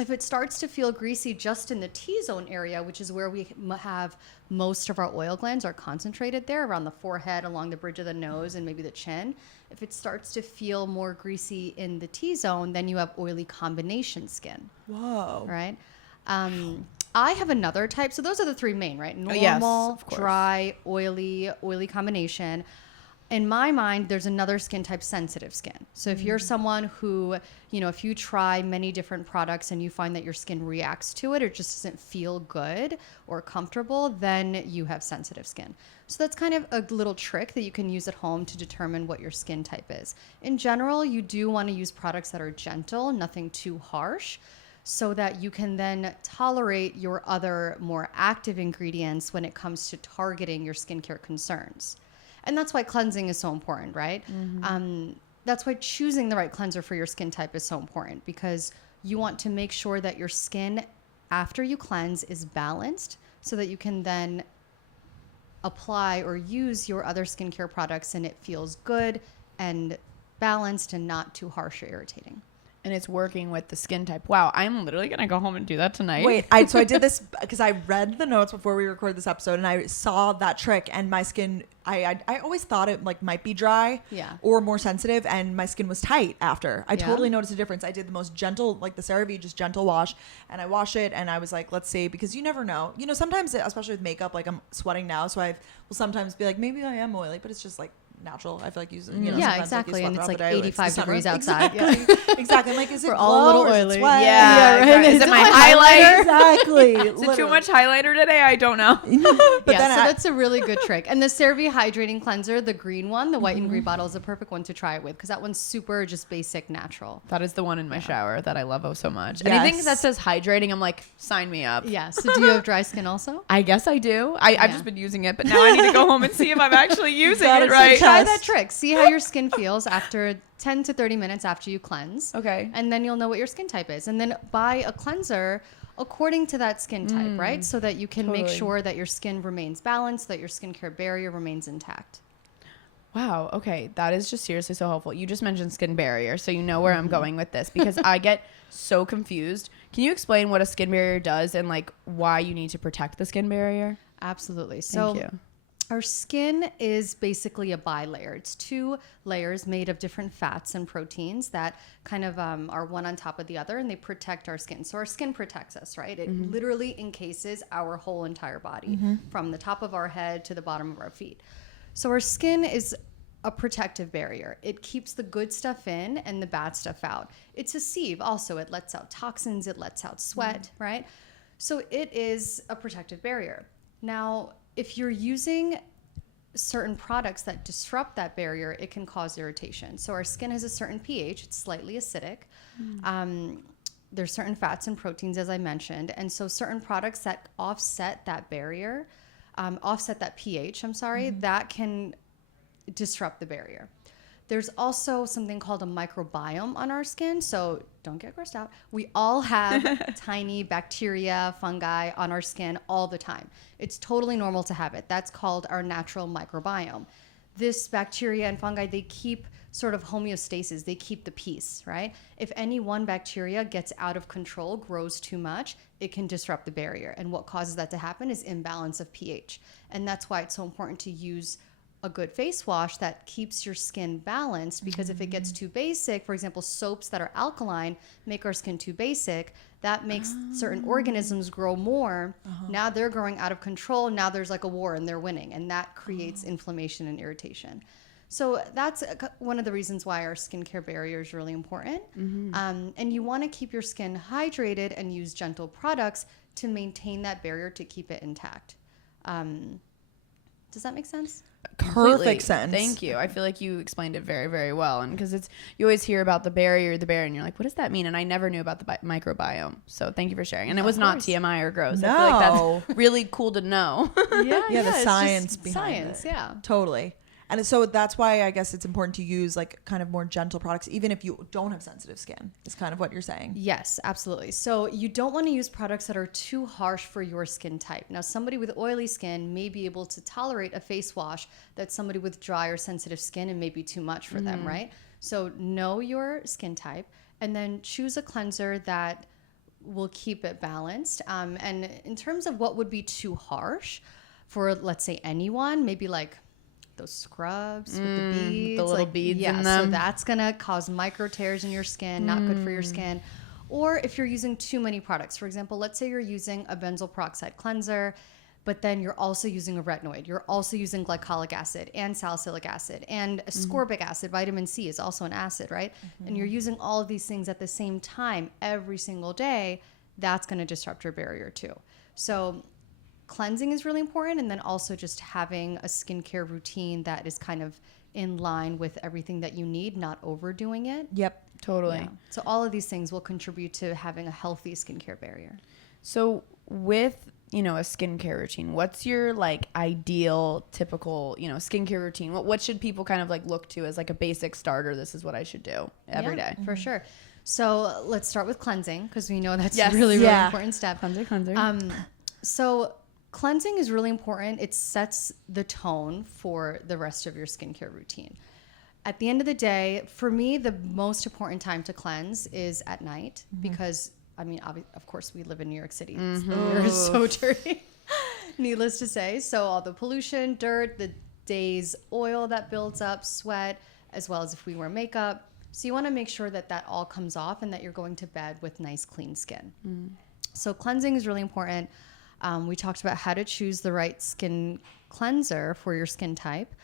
If it starts to feel greasy just in the T-zone area, which is where we have most of our oil glands are concentrated there, around the forehead, along the bridge of the nose, and maybe the chin. If it starts to feel more greasy in the T-zone, then you have oily combination skin. Whoa. Right? I have another type. So those are the three main, right? Normal, dry, oily combination. In my mind, there's another skin type, sensitive skin. So if you're someone who, if you try many different products and you find that your skin reacts to it or just doesn't feel good or comfortable, then you have sensitive skin. So that's kind of a little trick that you can use at home to determine what your skin type is. In general, you do want to use products that are gentle, nothing too harsh, so that you can then tolerate your other more active ingredients when it comes to targeting your skincare concerns. And that's why cleansing is so important, right? That's why choosing the right cleanser for your skin type is so important, because you want to make sure that your skin, after you cleanse, is balanced so that you can then apply or use your other skincare products and it feels good and balanced and not too harsh or irritating. And it's working with the skin type. Wow, I'm literally going to go home and do that tonight. Wait, so I did this because I read the notes before we recorded this episode and I saw that trick, and my skin, I always thought it like might be dry or more sensitive, and my skin was tight after. I totally noticed a difference. I did the most gentle, like the Cerave, just gentle wash, and I wash it and I was like, let's see, because you never know. Sometimes, especially with makeup, like I'm sweating now, so I will sometimes be like, maybe I am oily, but it's just like natural. I feel like exactly, and it's like 85 degrees outside. Exactly. I'm like, is it we're all a little oily? Yeah, right. Right. Is it my highlighter? Exactly. Is it too much highlighter today? I don't know. But so that's a really good trick. And the CeraVe hydrating cleanser, the green one, the white and green bottle, is a perfect one to try it with, because that one's super just basic, natural. That is the one in my shower that I love so much. Anything that says hydrating, I'm like, sign me up. Yeah. So do you have dry skin also? I guess I do. I've just been using it, but now I need to go home and see if I'm actually using it right. Try that trick. See how your skin feels after 10 to 30 minutes after you cleanse. Okay. And then you'll know what your skin type is. And then buy a cleanser according to that skin type, right? So that you can make sure that your skin remains balanced, that your skincare barrier remains intact. Wow. Okay. That is just seriously so helpful. You just mentioned skin barrier, so you know where I'm going with this because I get so confused. Can you explain what a skin barrier does and like why you need to protect the skin barrier? Absolutely. Thank you. Our skin is basically a bilayer. It's 2 layers made of different fats and proteins that kind of are one on top of the other, and they protect our skin. So our skin protects us, right? It literally encases our whole entire body from the top of our head to the bottom of our feet. So our skin is a protective barrier. It keeps the good stuff in and the bad stuff out. It's a sieve also. It lets out toxins. It lets out sweat, right? So it is a protective barrier. Now, if you're using certain products that disrupt that barrier, it can cause irritation. So our skin has a certain pH. It's slightly acidic. There's certain fats and proteins, as I mentioned. And so certain products that offset that barrier, offset that pH, that can disrupt the barrier. There's also something called a microbiome on our skin. So don't get grossed out. We all have tiny bacteria, fungi on our skin all the time. It's totally normal to have it. That's called our natural microbiome. This bacteria and fungi, they keep sort of homeostasis. They keep the peace, right? If any one bacteria gets out of control, grows too much, it can disrupt the barrier. And what causes that to happen is imbalance of pH. And that's why it's so important to use a good face wash that keeps your skin balanced, because if it gets too basic, for example, soaps that are alkaline make our skin too basic. That makes certain organisms grow more. Now they're growing out of control. Now there's like a war and they're winning, and that creates inflammation and irritation. So that's one of the reasons why our skincare barrier is really important. And you want to keep your skin hydrated and use gentle products to maintain that barrier to keep it intact. Does that make sense? Perfect sense. Thank you. I feel like you explained it very, very well. And because you always hear about the barrier, and you're like, what does that mean? And I never knew about the microbiome. So thank you for sharing. And it was not TMI or gross. No. I feel like that's really cool to know. Yeah, the science behind science, it. yeah. Totally. And so that's why I guess it's important to use like kind of more gentle products, even if you don't have sensitive skin, is kind of what you're saying. Yes, absolutely. So you don't want to use products that are too harsh for your skin type. Now, somebody with oily skin may be able to tolerate a face wash that somebody with dry or sensitive skin and may be too much for them, right? So know your skin type and then choose a cleanser that will keep it balanced. And in terms of what would be too harsh for, let's say, anyone, maybe like those scrubs with the beads, the little beads in them. So that's gonna cause micro tears in your skin, not good for your skin. Or if you're using too many products, for example, let's say you're using a benzoyl peroxide cleanser, but then you're also using a retinoid, you're also using glycolic acid and salicylic acid and ascorbic acid. Vitamin C is also an acid, right? And you're using all of these things at the same time every single day. That's going to disrupt your barrier too. So cleansing is really important, and then also just having a skincare routine that is kind of in line with everything that you need, not overdoing it. Yep, totally. Yeah. So all of these things will contribute to having a healthy skincare barrier. So with, a skincare routine, what's your like ideal typical, skincare routine? What should people kind of like look to as like a basic starter? This is what I should do every day. For sure. So let's start with cleansing, because we know that's really important step. Cleanser. So cleansing is really important. It sets the tone for the rest of your skincare routine. At the end of the day, for me, the most important time to cleanse is at night, because, of course, we live in New York City. The air is so dirty, needless to say. So all the pollution, dirt, the day's oil that builds up, sweat, as well as if we wear makeup. So you want to make sure that that all comes off and that you're going to bed with nice, clean skin. So cleansing is really important. We talked about how to choose the right skin cleanser for your skin type.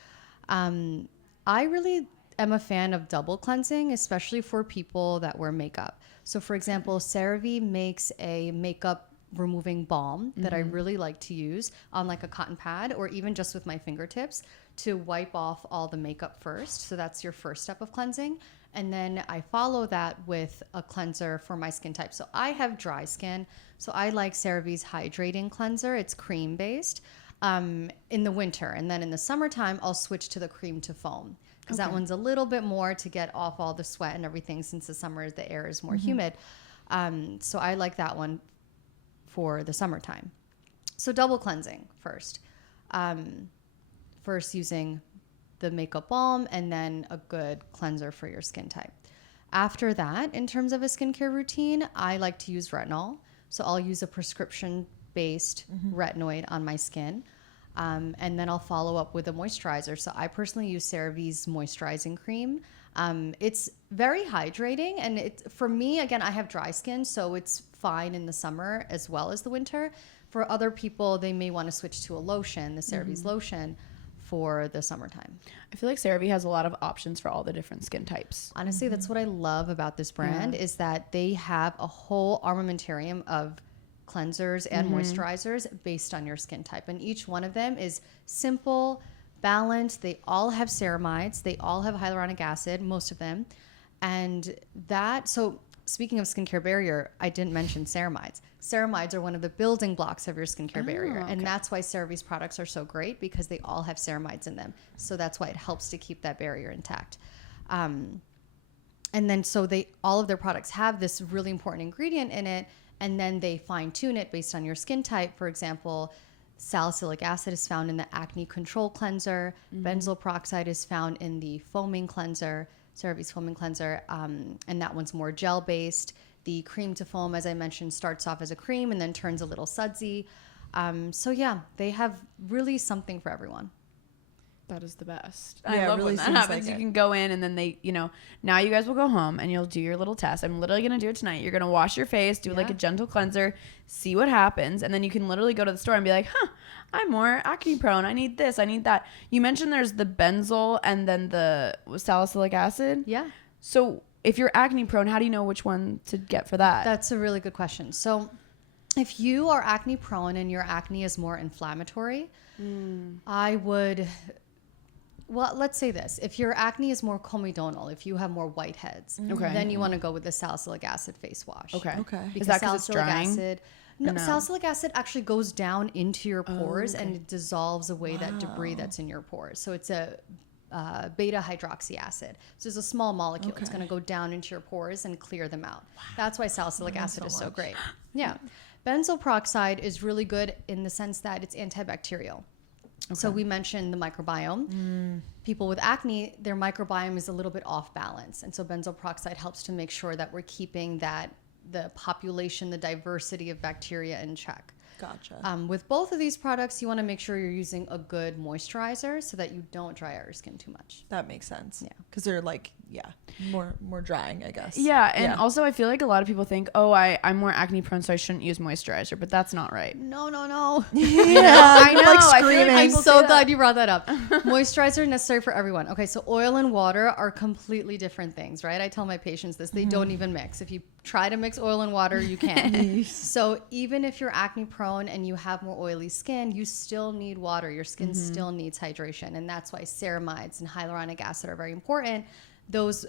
I really am a fan of double cleansing, especially for people that wear makeup. So for example, Cerave makes a makeup removing balm that I really like to use on like a cotton pad, or even just with my fingertips, to wipe off all the makeup first. So that's your first step of cleansing. And then I follow that with a cleanser for my skin type. So I have dry skin, so I like Cerave's hydrating cleanser. It's cream based in the winter. And then in the summertime, I'll switch to the cream to foam, because that one's a little bit more to get off all the sweat and everything, since the summer, the air is more humid. So I like that one for the summertime. So double cleansing first. First using the makeup balm, and then a good cleanser for your skin type. After that, in terms of a skincare routine, I like to use retinol. So I'll use a prescription-based retinoid on my skin. And then I'll follow up with a moisturizer. So I personally use Cerave's moisturizing cream. It's very hydrating. And for me, again, I have dry skin, so it's fine in the summer as well as the winter. For other people, they may want to switch to a lotion, the Cerave's lotion, for the summertime. I feel like CeraVe has a lot of options for all the different skin types. Honestly, that's what I love about this brand is that they have a whole armamentarium of cleansers and moisturizers based on your skin type. And each one of them is simple, balanced. They all have ceramides. They all have hyaluronic acid, most of them. And so speaking of skincare barrier, I didn't mention ceramides. Ceramides are one of the building blocks of your skincare barrier. Okay. And that's why CeraVe's products are so great, because they all have ceramides in them. So that's why it helps to keep that barrier intact. And then so all of their products have this really important ingredient in it, and then they fine tune it based on your skin type. For example, salicylic acid is found in the acne control cleanser. Benzoyl peroxide is found in the foaming cleanser, CeraVe's foaming cleanser, and that one's more gel based. The cream to foam, as I mentioned, starts off as a cream and then turns a little sudsy. So yeah, they have really something for everyone. That is the best. Yeah, I love really when that seems happens. like You it. can go in and then now you guys will go home and you'll do your little test. I'm literally going to do it tonight. You're going to wash your face, do like a gentle cleanser, see what happens. And then you can literally go to the store and be like, I'm more acne prone. I need this. I need that. You mentioned there's the benzoyl and then the salicylic acid. Yeah. So if you're acne prone, how do you know which one to get for that? That's a really good question. So if you are acne prone and your acne is more inflammatory, I would... Well, let's say this. If your acne is more comedonal, if you have more whiteheads, then you want to go with the salicylic acid face wash. Okay. Because Is that because it's drying? acid... No, salicylic acid actually goes down into your pores and it dissolves away that debris that's in your pores. So it's a beta hydroxy acid. So it's a small molecule. It's going to go down into your pores and clear them out. That's why salicylic acid is so great. Yeah. Benzoyl peroxide is really good in the sense that it's antibacterial. Okay. So we mentioned the microbiome. People with acne, their microbiome is a little bit off balance. And so benzoyl peroxide helps to make sure that we're keeping the population, the diversity of bacteria in check. Gotcha. With both of these products, you want to make sure you're using a good moisturizer so that you don't dry out your skin too much. That makes sense. Yeah. Because they're more drying, I guess. Yeah, and also I feel like a lot of people think, I'm more acne prone, so I shouldn't use moisturizer, but that's not right. No. Yeah, I know. like I feel like screaming. I'm people so say glad you brought that up. Moisturizer is necessary for everyone. Okay, so oil and water are completely different things, right? I tell my patients this. They don't even mix. If you try to mix oil and water, you can't. So even if you're acne prone and you have more oily skin, you still need water. Your skin still needs hydration. And that's why ceramides and hyaluronic acid are very important. Those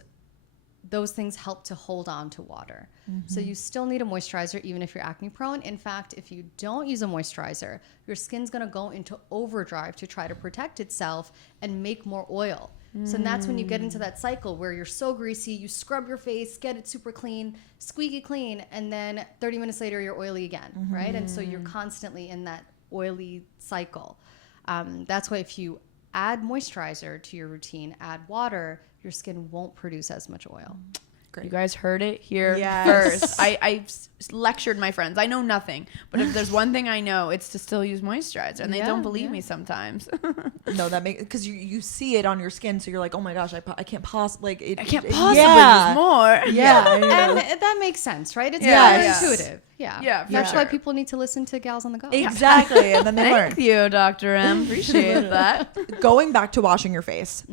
things help to hold on to water. So you still need a moisturizer even if you're acne prone. In fact, if you don't use a moisturizer, your skin's going to go into overdrive to try to protect itself and make more oil. So that's when you get into that cycle where you're so greasy, you scrub your face, get it super clean, squeaky clean, and then 30 minutes later you're oily again, right? And so you're constantly in that oily cycle. That's why if you add moisturizer to your routine, add water, your skin won't produce as much oil. Great. You guys heard it here first. I lectured my friends. I know nothing, but if there's one thing I know, it's to still use moisturizer, and they don't believe me sometimes. No, that makes because you see it on your skin, so you're like, oh my gosh, I can't possibly I can't possibly use more. Yeah, and that makes sense, right? It's intuitive. Yeah, for That's sure. why people need to listen to Gals on the Go. Exactly, and then they learn. Thank you, Dr. M. Appreciate that. Going back to washing your face,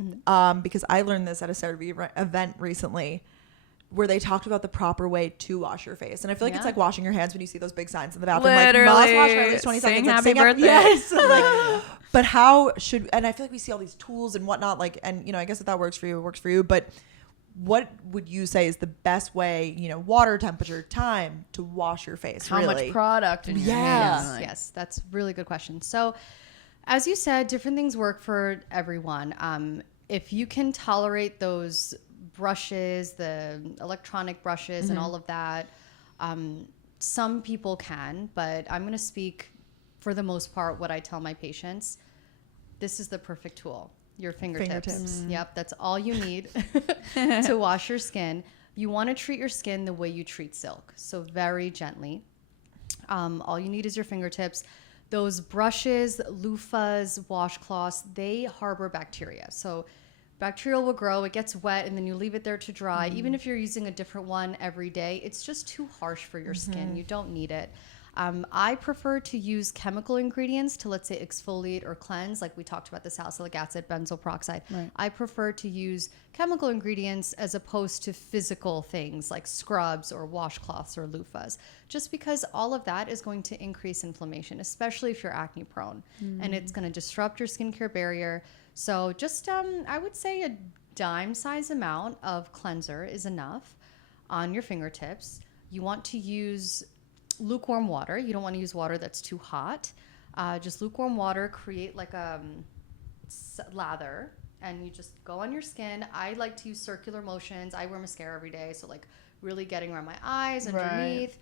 because I learned this at a Cerave event recently, where they talked about the proper way to wash your face. And I feel like it's like washing your hands when you see those big signs in the bathroom. Literally. Like, must wash for at least 20 Saying seconds. happy birthday. Yes. Like, but how should, and I feel like we see all these tools and whatnot, like, and, I guess if that works for you, it works for you. But what would you say is the best way, water temperature, time to wash your face? How much product in your hands? Yes, that's a really good question. So as you said, different things work for everyone. If you can tolerate those brushes, the electronic brushes and all of that, some people can, but I'm going to speak for the most part what I tell my patients. This is the perfect tool. Your fingertips. Yep, that's all you need to wash your skin. You want to treat your skin the way you treat silk, so very gently. All you need is your fingertips. Those brushes, loofahs, washcloths, they harbor bacteria. So bacteria will grow, it gets wet, and then you leave it there to dry. Even if you're using a different one every day, it's just too harsh for your skin. You don't need it. I prefer to use chemical ingredients to, let's say, exfoliate or cleanse, like we talked about the salicylic acid, benzoyl peroxide. Right. I prefer to use chemical ingredients as opposed to physical things like scrubs or washcloths or loofahs, just because all of that is going to increase inflammation, especially if you're acne prone, and it's going to disrupt your skincare barrier. So just, I would say a dime size amount of cleanser is enough on your fingertips. You want to use lukewarm water. You don't want to use water that's too hot. Just lukewarm water, create like a lather, and you just go on your skin. I like to use circular motions. I wear mascara every day, so like really getting around my eyes, underneath.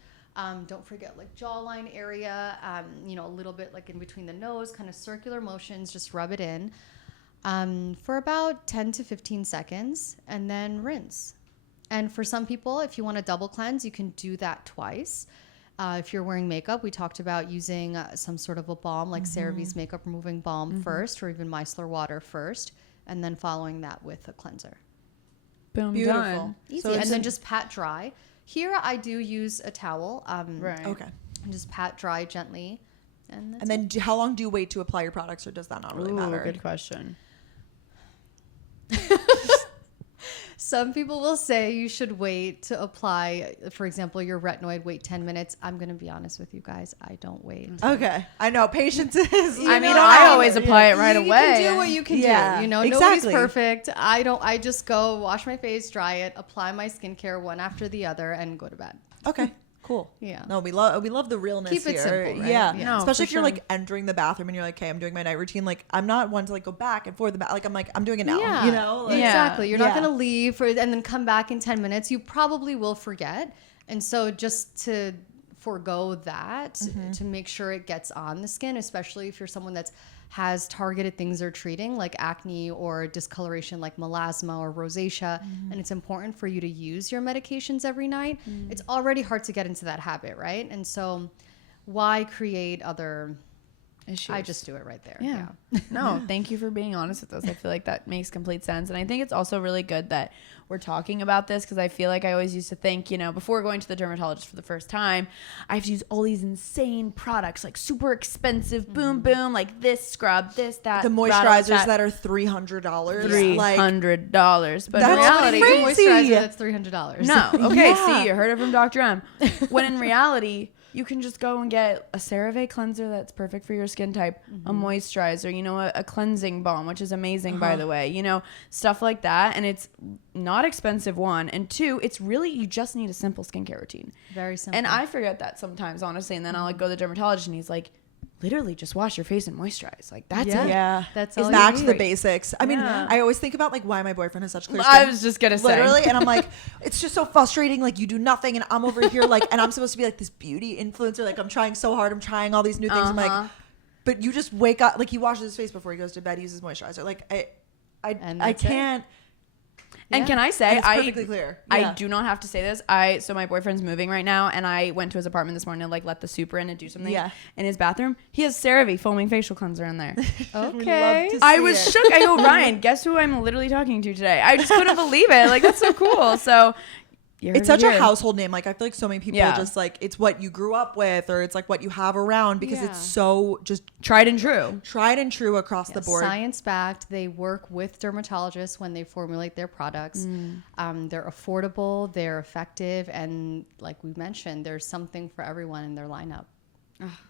Don't forget like jawline area, a little bit like in between the nose, kind of circular motions, just rub it in for about 10 to 15 seconds and then rinse. And for some people, if you want to double cleanse, you can do that twice. If you're wearing makeup, we talked about using some sort of a balm like Cerave's makeup removing balm first, or even micellar water first, and then following that with a cleanser. Boom, beautiful. Done. Easy. So and then just pat dry. Here I do use a towel. Right. Okay. And just pat dry gently. And then how long do you wait to apply your products, or does that not really matter? Good question. Some people will say you should wait to apply, for example, your retinoid, wait 10 minutes. I'm going to be honest with you guys. I don't wait. Okay. I know. Patience is... I always apply it right away. You can do what you can do. Exactly. Nobody's perfect. I just go wash my face, dry it, apply my skincare one after the other, and go to bed. Okay. Cool. Yeah. No, we love the realness Keep it here. simple, right? Yeah. No, especially if you're like entering the bathroom and you're like, okay, I'm doing my night routine. Like, I'm not one to like go back and forth. I'm doing it now. Yeah. You know? Like, Exactly. You're not going to leave and then come back in 10 minutes. You probably will forget. And so just to forego that, to make sure it gets on the skin, especially if you're someone that's has targeted things they're treating like acne or discoloration like melasma or rosacea, and it's important for you to use your medications every night. It's already hard to get into that habit, right? And so why create other issues? I just do it right there. Yeah. No, thank you for being honest with us. I feel like that makes complete sense. And I think it's also really good that we're talking about this, because I feel like I always used to think, before going to the dermatologist for the first time, I have to use all these insane products, like super expensive, boom, like this scrub, this, that. The moisturizers that are $300. $300. But in that's reality, crazy. Moisturizer that's $300. No. Okay, see, you heard it from Dr. M. When in reality, you can just go and get a Cerave cleanser that's perfect for your skin type, a moisturizer, a cleansing balm, which is amazing, by the way, stuff like that. And it's not expensive, one. And two, it's really, you just need a simple skincare routine. Very simple. And I forget that sometimes, honestly. And then I'll like go to the dermatologist and he's like, literally just wash your face and moisturize. Like, that's it. Yeah. That's all. Back to the basics. I mean, I always think about like why my boyfriend has such clear skin. I was just going to say. Literally. And I'm like, it's just so frustrating. Like, you do nothing. And I'm over here like, and I'm supposed to be like this beauty influencer. Like, I'm trying so hard. I'm trying all these new things. I'm like, but you just wake up. Like, he washes his face before he goes to bed. He uses moisturizer. Like, I can't. And can I say, it's perfectly clear. I do not have to say this. So my boyfriend's moving right now, and I went to his apartment this morning to like let the super in and do something. Yeah. In his bathroom, he has Cerave foaming facial cleanser in there. Okay. I was shook. I go, Ryan, guess who I'm literally talking to today? I just couldn't believe it. Like, that's so cool. So it's such a household name. Like, I feel like so many people just like, it's what you grew up with, or it's like what you have around, because it's so just tried and true across the board. Science backed. They work with dermatologists when they formulate their products. They're affordable, they're effective, and like we mentioned, there's something for everyone in their lineup.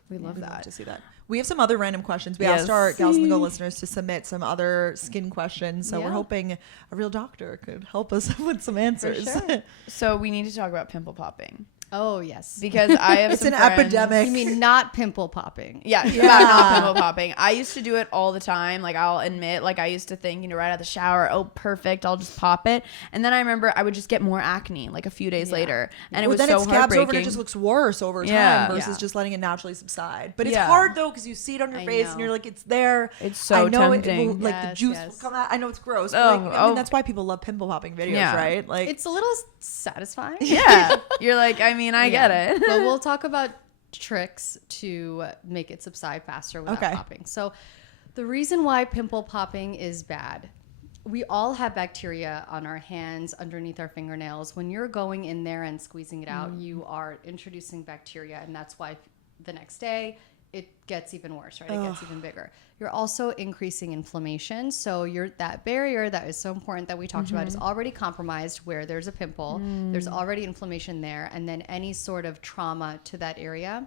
We love that. Love to see that. We have some other random questions. We asked our Gals and the Go listeners to submit some other skin questions. So we're hoping a real doctor could help us with some answers. For sure. So we need to talk about pimple popping. Oh, yes. Because I have It's an epidemic. You mean not pimple popping? Yeah, not pimple popping. I used to do it all the time. Like, I'll admit, like, I used to think, you know, right out of the shower, oh, perfect, I'll just pop it. And then I remember I would just get more acne, like, a few days later. And it was so heartbreaking. Then it scabs over and it just looks worse over time versus just letting it naturally subside. But it's hard, though, because you see it on your face and you're like, it's there. It's so tempting. Like, the juice will come out. I know it's gross. But I mean, that's why people love pimple popping videos, right? Like, it's a little satisfying. Yeah. You're like, I mean, I get it. But we'll talk about tricks to make it subside faster without popping. So the reason why pimple popping is bad, we all have bacteria on our hands, underneath our fingernails. When you're going in there and squeezing it out, you are introducing bacteria, and that's why the next day it gets even worse, right? It gets even bigger. You're also increasing inflammation. So that barrier that is so important that we talked about is already compromised where there's a pimple. There's already inflammation there. And then any sort of trauma to that area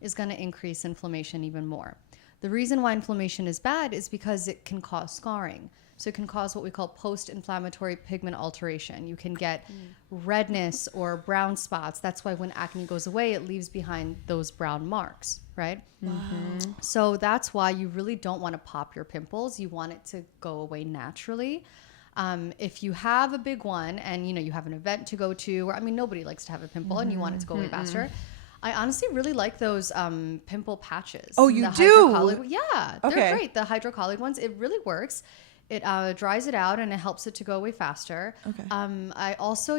is going to increase inflammation even more. The reason why inflammation is bad is because it can cause scarring. So it can cause what we call post-inflammatory pigment alteration. You can get redness or brown spots. That's why when acne goes away, it leaves behind those brown marks, right? Wow. So that's why you really don't want to pop your pimples. You want it to go away naturally. If you have a big one and you have an event to go to, or I mean, nobody likes to have a pimple and you want it to go away faster. I honestly really like those pimple patches. Oh, you do? Yeah, they're great. The hydrocolloid ones, it really works. It dries it out and it helps it to go away faster. Okay.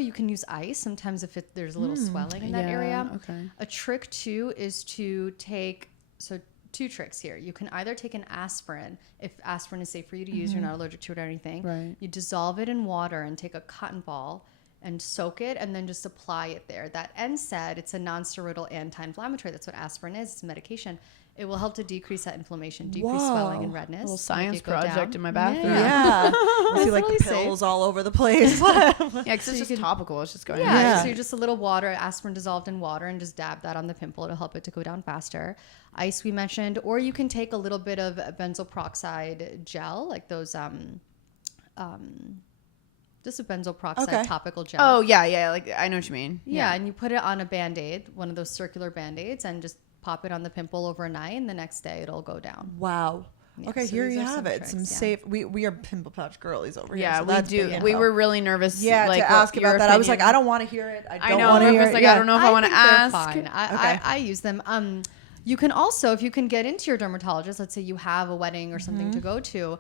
You can use ice sometimes if there's a little swelling in that area. Okay. A trick too is to take, so 2 tricks here. You can either take an aspirin, if aspirin is safe for you to use, you're not allergic to it or anything. Right. You dissolve it in water and take a cotton ball and soak it and then just apply it there. That NSAID, it's a non-steroidal anti-inflammatory. That's what aspirin is. It's medication. It will help to decrease that inflammation, decrease swelling and redness. A little science project in my bathroom. Yeah. I see like pills all over the place. Yeah, because it's just topical. It's just going so you're just a little water, aspirin dissolved in water, and just dab that on the pimple. It'll help it to go down faster. Ice we mentioned, or you can take a little bit of benzoyl peroxide gel, like those just a benzoyl peroxide topical gel. Oh, yeah. Like, I know what you mean. Yeah, and you put it on a Band-Aid, one of those circular Band-Aids, and just pop it on the pimple overnight, and the next day it'll go down. Wow. Yeah, okay, so here you have it. Tricks, some safe. We are pimple patch girlies over here. Yeah, so we do. We were really nervous. Yeah, like, to ask about that. I was like, I don't want to hear it. I don't want to hear it. Like, I don't know if I want to ask. Fine. I use them. You can also, if you can get into your dermatologist, let's say you have a wedding or something to go to.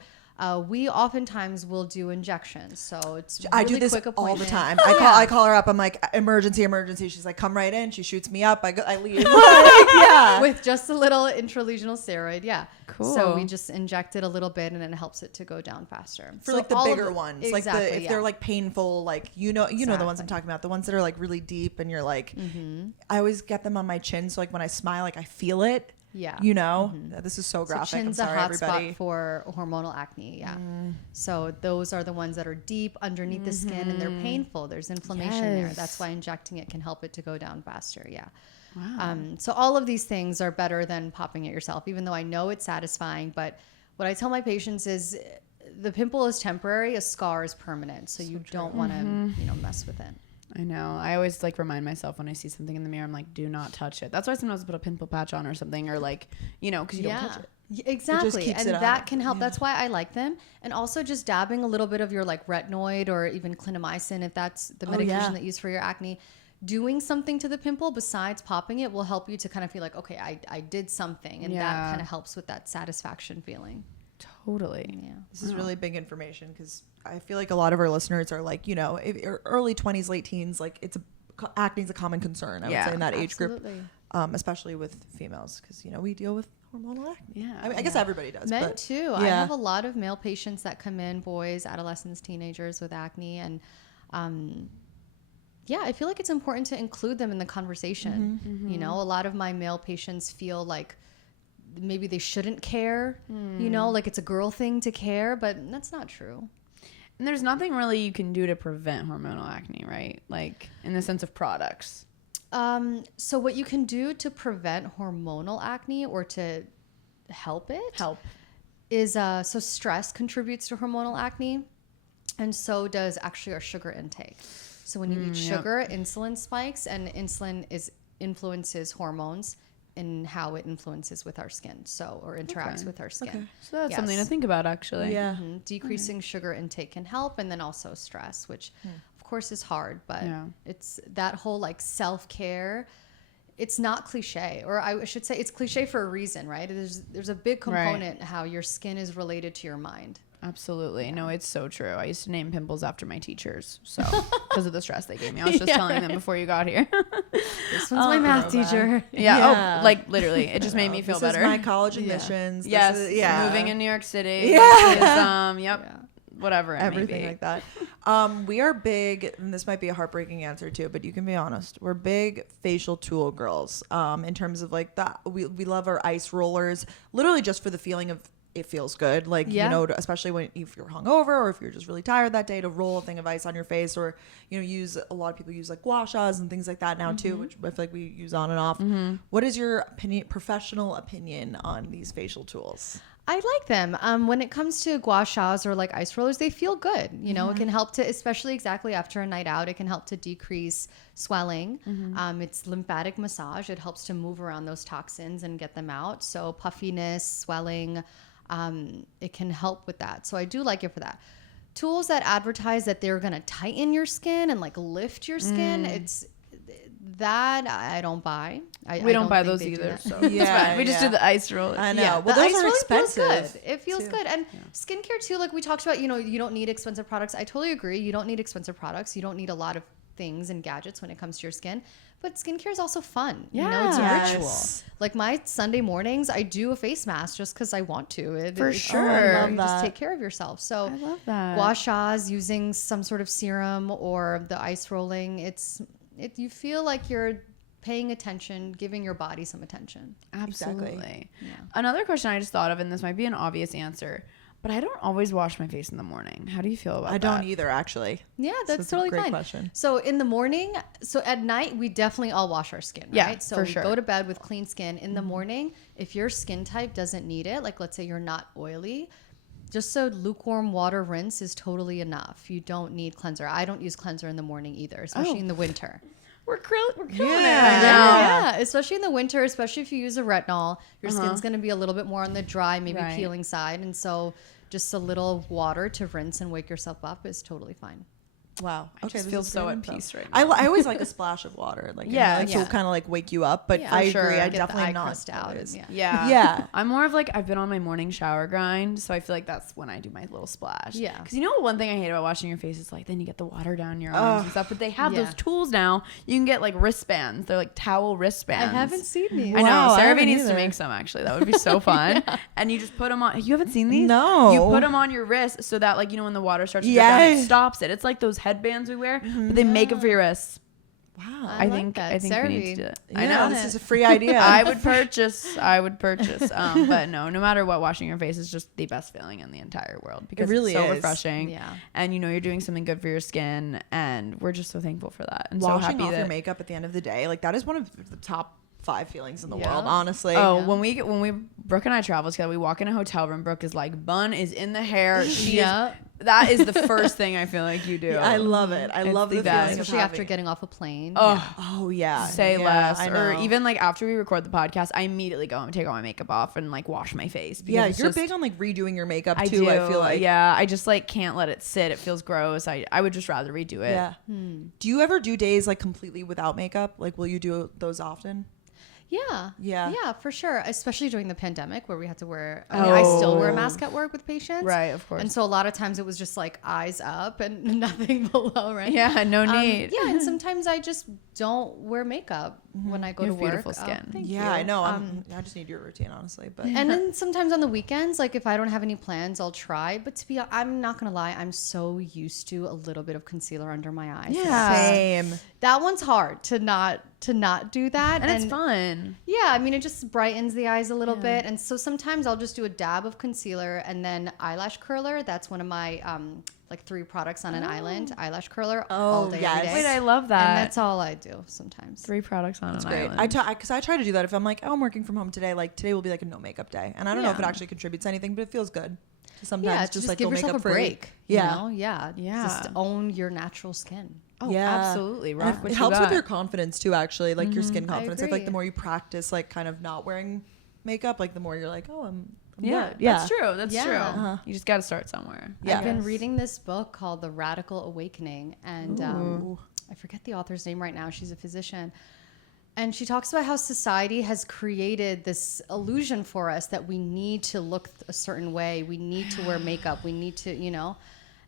We oftentimes will do injections, so it's really I do this all the time. I call her up. I'm like, emergency. She's like, come right in. She shoots me up. I leave. With just a little intralesional steroid. Yeah, cool. So we just inject it a little bit, and it helps it to go down faster. For like the bigger ones, exactly, like if they're like painful, like you know the ones I'm talking about. The ones that are like really deep, and you're like, I always get them on my chin, so like when I smile, like I feel it. Yeah. This is so graphic. So chin's I'm sorry, a hot everybody. spot for hormonal acne. Yeah. So those are the ones that are deep underneath the skin and they're painful. There's inflammation there. That's why injecting it can help it to go down faster. Yeah. Wow. So all of these things are better than popping it yourself, even though I know it's satisfying. But what I tell my patients is the pimple is temporary, a scar is permanent. So you don't want to, mess with it. I know. I always like remind myself when I see something in the mirror, I'm like, do not touch it. That's why sometimes I put a pimple patch on or something, or like, because you don't touch it. Exactly. And that can help. That's why I like them. And also just dabbing a little bit of your like retinoid or even clindamycin, if that's the medication that you use for your acne, doing something to the pimple besides popping it will help you to kind of feel like, okay, I did something. And that kind of helps with that satisfaction feeling. Totally. Yeah. This is really big information because I feel like a lot of our listeners are like, early 20s, late teens, like acne is a common concern, I would say, in that age group, especially with females because, we deal with hormonal acne. Yeah. I mean, I guess everybody does. Men too. I have a lot of male patients that come in, boys, adolescents, teenagers with acne. And I feel like it's important to include them in the conversation. A lot of my male patients feel like maybe they shouldn't care, like it's a girl thing to care, but that's not true. And there's nothing really you can do to prevent hormonal acne, right? Like in the sense of products. So what you can do to prevent hormonal acne or to help is so stress contributes to hormonal acne, and so does actually our sugar intake. So when you eat sugar, insulin spikes, and insulin influences hormones and how it influences with our skin, or interacts with our skin. Okay. So that's something to think about, actually. Yeah. Decreasing sugar intake can help, and then also stress, which of course is hard, but it's that whole like self-care. It's not cliche, or I should say it's cliche for a reason, right? There's a big component how your skin is related to your mind. Absolutely. Yeah. No, it's so true. I used to name pimples after my teachers, so because of the stress they gave me. I was just telling them before you got here. This one's my math teacher. Yeah. Oh, like literally, it just made me feel better. This is my college admissions. Yes. Is, moving in New York City. Yeah. Whatever. Everything like that. We are big, and this might be a heartbreaking answer too, but you can be honest. We're big facial tool girls. In terms of like that, we love our ice rollers, literally just for the feeling of it feels good. Like, you know, especially if you're hungover or if you're just really tired that day, to roll a thing of ice on your face, or, you know, a lot of people use like gua shas and things like that now too, which I feel like we use on and off. What is your professional opinion on these facial tools? I like them. When it comes to gua shas or like ice rollers, they feel good. You know, it can help to, especially exactly after a night out, it can help to decrease swelling. It's lymphatic massage. It helps to move around those toxins and get them out. So puffiness, swelling, it can help with that. So I do like it for that. Tools that advertise that they're going to tighten your skin and like lift your skin, it's that I don't buy. We don't buy those either. So yeah, we just do the ice rollers. I know. Yeah, well, those are expensive. Feels good. It feels good. And skincare too, like we talked about, you know, you don't need expensive products. I totally agree. You don't need expensive products. You don't need a lot of things and gadgets when it comes to your skin. But skincare is also fun. Yeah. You know, it's a ritual. Like my Sunday mornings, I do a face mask just because I want to. For sure. I love that. Just take care of yourself. So I love that. Gua shas, using some sort of serum or the ice rolling, you feel like you're paying attention, giving your body some attention. Absolutely. Exactly. Yeah. Another question I just thought of, and this might be an obvious answer, but I don't always wash my face in the morning. How do you feel about that? I don't either, actually. Yeah, that's totally fine. Question. So in the morning, so at night, we definitely all wash our skin, right? So for we sure. go to bed with clean skin. In the morning, if your skin type doesn't need it, like let's say you're not oily, just a lukewarm water rinse is totally enough. You don't need cleanser. I don't use cleanser in the morning either, especially in the winter. We're killing it right now. Yeah, especially in the winter, especially if you use a retinol, your skin's going to be a little bit more on the dry, maybe peeling side. And so just a little water to rinse and wake yourself up is totally fine. Wow. I just feel so at peace right now. I always like a splash of water. Like, to kind of like wake you up. But I agree. I definitely not. Out. Yeah. I'm more of like, I've been on my morning shower grind. So I feel like that's when I do my little splash. Yeah. Because you know, one thing I hate about washing your face is like, then you get the water down your arms and stuff. But they have those tools now. You can get like wristbands. They're like towel wristbands. I haven't seen these. I know. Cerave needs to make some actually. That would be so fun. And you just put them on. You haven't seen these? No. You put them on your wrist so that like, you know, when the water starts to go down, it stops it. It's like those headbands we wear. But they make it for your wrists. Wow. I think Cerave. we need to do it. I know. This is a free idea. I would purchase. But no matter what, washing your face is just the best feeling in the entire world because it really it's so is. refreshing. Yeah. And you know, you're doing something good for your skin, and we're just so thankful for that. And washing so happy off that your makeup at the end of the day, like that is one of the top 5 feelings in the Yeah. world, honestly. Oh, when we Brooke and I travel together, we walk in a hotel room. Brooke is like, bun is in the hair. That is the first thing I feel like you do. I love it. I love the feeling, especially after getting off a plane. Oh yeah. Say less. Or even like after we record the podcast, I immediately go and take all my makeup off and like wash my face. Yeah, you're big on like redoing your makeup too. I feel like. Yeah, I just like can't let it sit. It feels gross. I would just rather redo it. Yeah. Do you ever do days like completely without makeup? Like, will you do those often? Yeah, for sure. Especially during the pandemic where we had to wear, I still wear a mask at work with patients. Right, of course. And so a lot of times it was just like eyes up and nothing below, right? Yeah, no need. Yeah, and sometimes I just don't wear makeup when I go to work. Beautiful skin. Thank you. I know. I just need your routine, honestly. But and then sometimes on the weekends, like if I don't have any plans, I'll try. But I'm not gonna lie, I'm so used to a little bit of concealer under my eyes. Yeah, same. That one's hard to not do that, and it's fun. Yeah, I mean it just brightens the eyes a little bit, and so sometimes I'll just do a dab of concealer and then eyelash curler. That's one of my like 3 products on an island eyelash curler all day. Every day. Wait, I love that. And that's all I do sometimes. 3 products on an island. Because I try to do that if I'm like, I'm working from home today. Like today will be like a no makeup day, and I don't know if it actually contributes to anything, but it feels good. to sometimes just like give go yourself makeup a break. free. You know? Yeah. Yeah. Just own your natural skin. Oh, yeah, absolutely. Rock And what it you helps got. with your confidence too, actually, like your skin I confidence. I feel like the agree. more you practice like kind of not wearing makeup, like the more you're like, oh, I'm Yeah, good. that's true. That's Yeah. true. Uh-huh. You just got to start somewhere. Yeah. I've been reading this book called The Radical Awakening, and I forget the author's name right now. She's a physician. And she talks about how society has created this illusion for us that we need to look a certain way. We need to wear makeup. We need to,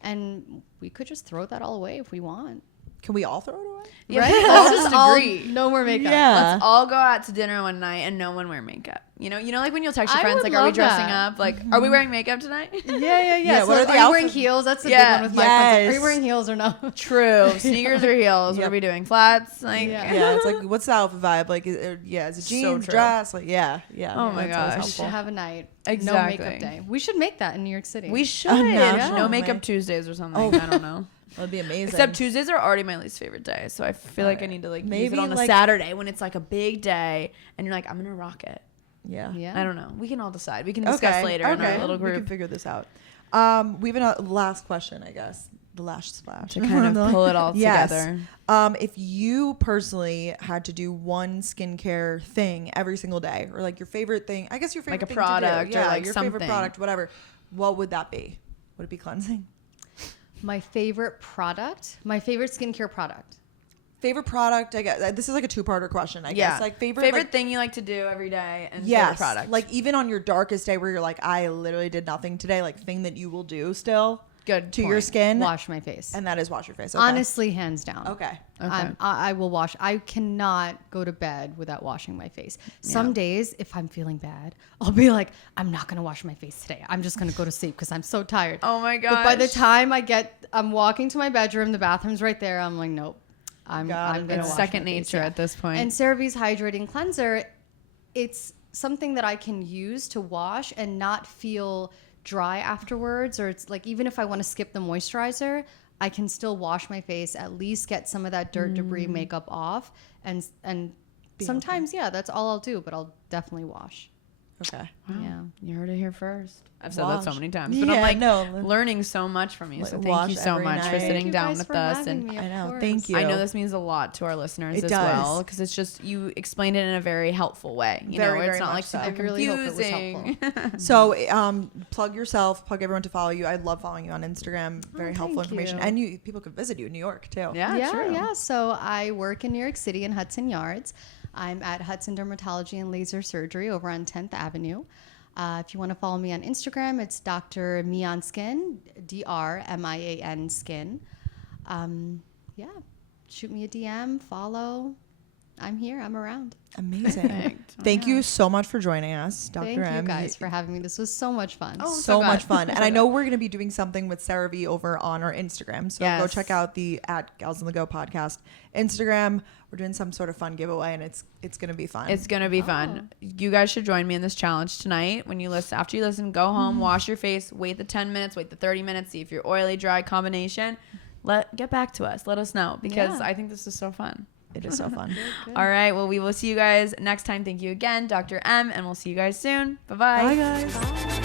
and we could just throw that all away if we want. Can we all throw it away? Yeah, Right? let's Let's just all agree. no more makeup. Yeah. Let's all go out to dinner one night and no one wear makeup. You know, like when you'll text your I friends, would like, "Are we love dressing that. up? Like, are we wearing makeup tonight?" Yeah. Yeah, So what are the you wearing outfits? heels? That's the Yeah. big one with my friends. Like, are Yes. you wearing heels or no? True. Sneakers or heels? What Yep. are we doing? Flats? Like, Yeah. Yeah, it's like, what's the outfit vibe? Like, is it So jeans, true. dress? Like, yeah. Oh my That's always gosh. We should helpful. have a night. Exactly. No makeup day. We should make that in New York City. we should. national No night. makeup Tuesdays or something. I don't know. That'd be amazing. Except Tuesdays are already my least favorite day, so I feel like I need to use Maybe, it on a like- Saturday when it's like a big day, and you're like, I'm gonna rock it. Yeah. Yeah. I don't know. We can all decide. We can discuss later in our little We can group figure this out. We have a last question, I guess. The last splash. to kind of pull it all Yes. together. If you personally had to do one skincare thing every single day, or like your favorite thing, I guess your favorite Like a thing product to do. or Yeah, like your favorite something. product, whatever. What would that be? Would it be cleansing? My favorite product, my favorite skincare product. Favorite product, I guess. This is like a two-parter question, I guess. Like favorite like, thing you like to do every day and yes, favorite product. like even on your darkest day where you're like, I literally did nothing today, like thing that you will do still good to your point. skin, Wash my face. and that is wash your face. Okay. Honestly, hands down. Okay. I will wash. I cannot go to bed without washing my face. Some days, if I'm feeling bad, I'll be like, I'm not going to wash my face today. I'm just going to go to sleep because I'm so tired. Oh my gosh. But by the time I'm walking to my bedroom, the bathroom's right there. I'm like, nope. I'm going to It's wash second my face, nature at this point. And CeraVe's Hydrating Cleanser, it's something that I can use to wash and not feel dry afterwards. Or it's like, even if I want to skip the moisturizer, I can still wash my face, at least get some of that dirt, debris, makeup off. And sometimes, that's all I'll do, but I'll definitely wash. Okay. Wow. Yeah. You heard it here first. I've said that so Wash. many times, but Yeah, I'm like no. learning so much from you. Like, So thank wash you so every much for night. sitting Thank you down guys with for us. having And me, I of know. course. Thank you. I know this means a lot to our listeners It as does. well, because it's just you explained it in a very helpful way. You Very, know, very it's not much like so. super I really hope it was confusing. So, plug yourself, plug everyone to follow you. I love following you on Instagram. Very helpful thank information. you. And people could visit you in New York too. Yeah, true. Yeah. So I work in New York City in Hudson Yards. I'm at Hudson Dermatology and Laser Surgery over on 10th Avenue. If you want to follow me on Instagram, it's Dr. Mion Skin, DRMIAN Skin. Shoot me a DM, follow. I'm here. I'm around. Amazing. Perfect. Thank you so much for joining us, Dr. Thank M. you guys for having me. This was so much fun. Oh, So glad. much fun. So And I glad. know we're going to be doing something with Cerave over on our Instagram. So go Yes. check out the @Gals on the Go podcast Instagram. We're doing some sort of fun giveaway, and it's going to be fun. It's gonna be fun. You guys should join me in this challenge tonight. When you listen, after you listen, go home, wash your face, wait the 10 minutes, wait the 30 minutes, see if you're oily, dry combination. Get back to us. Let us know, because Yeah. I think this is so fun. It is so fun. All right. Well, we will see you guys next time. Thank you again, Dr. M, and we'll see you guys soon. Bye-bye. Bye, guys.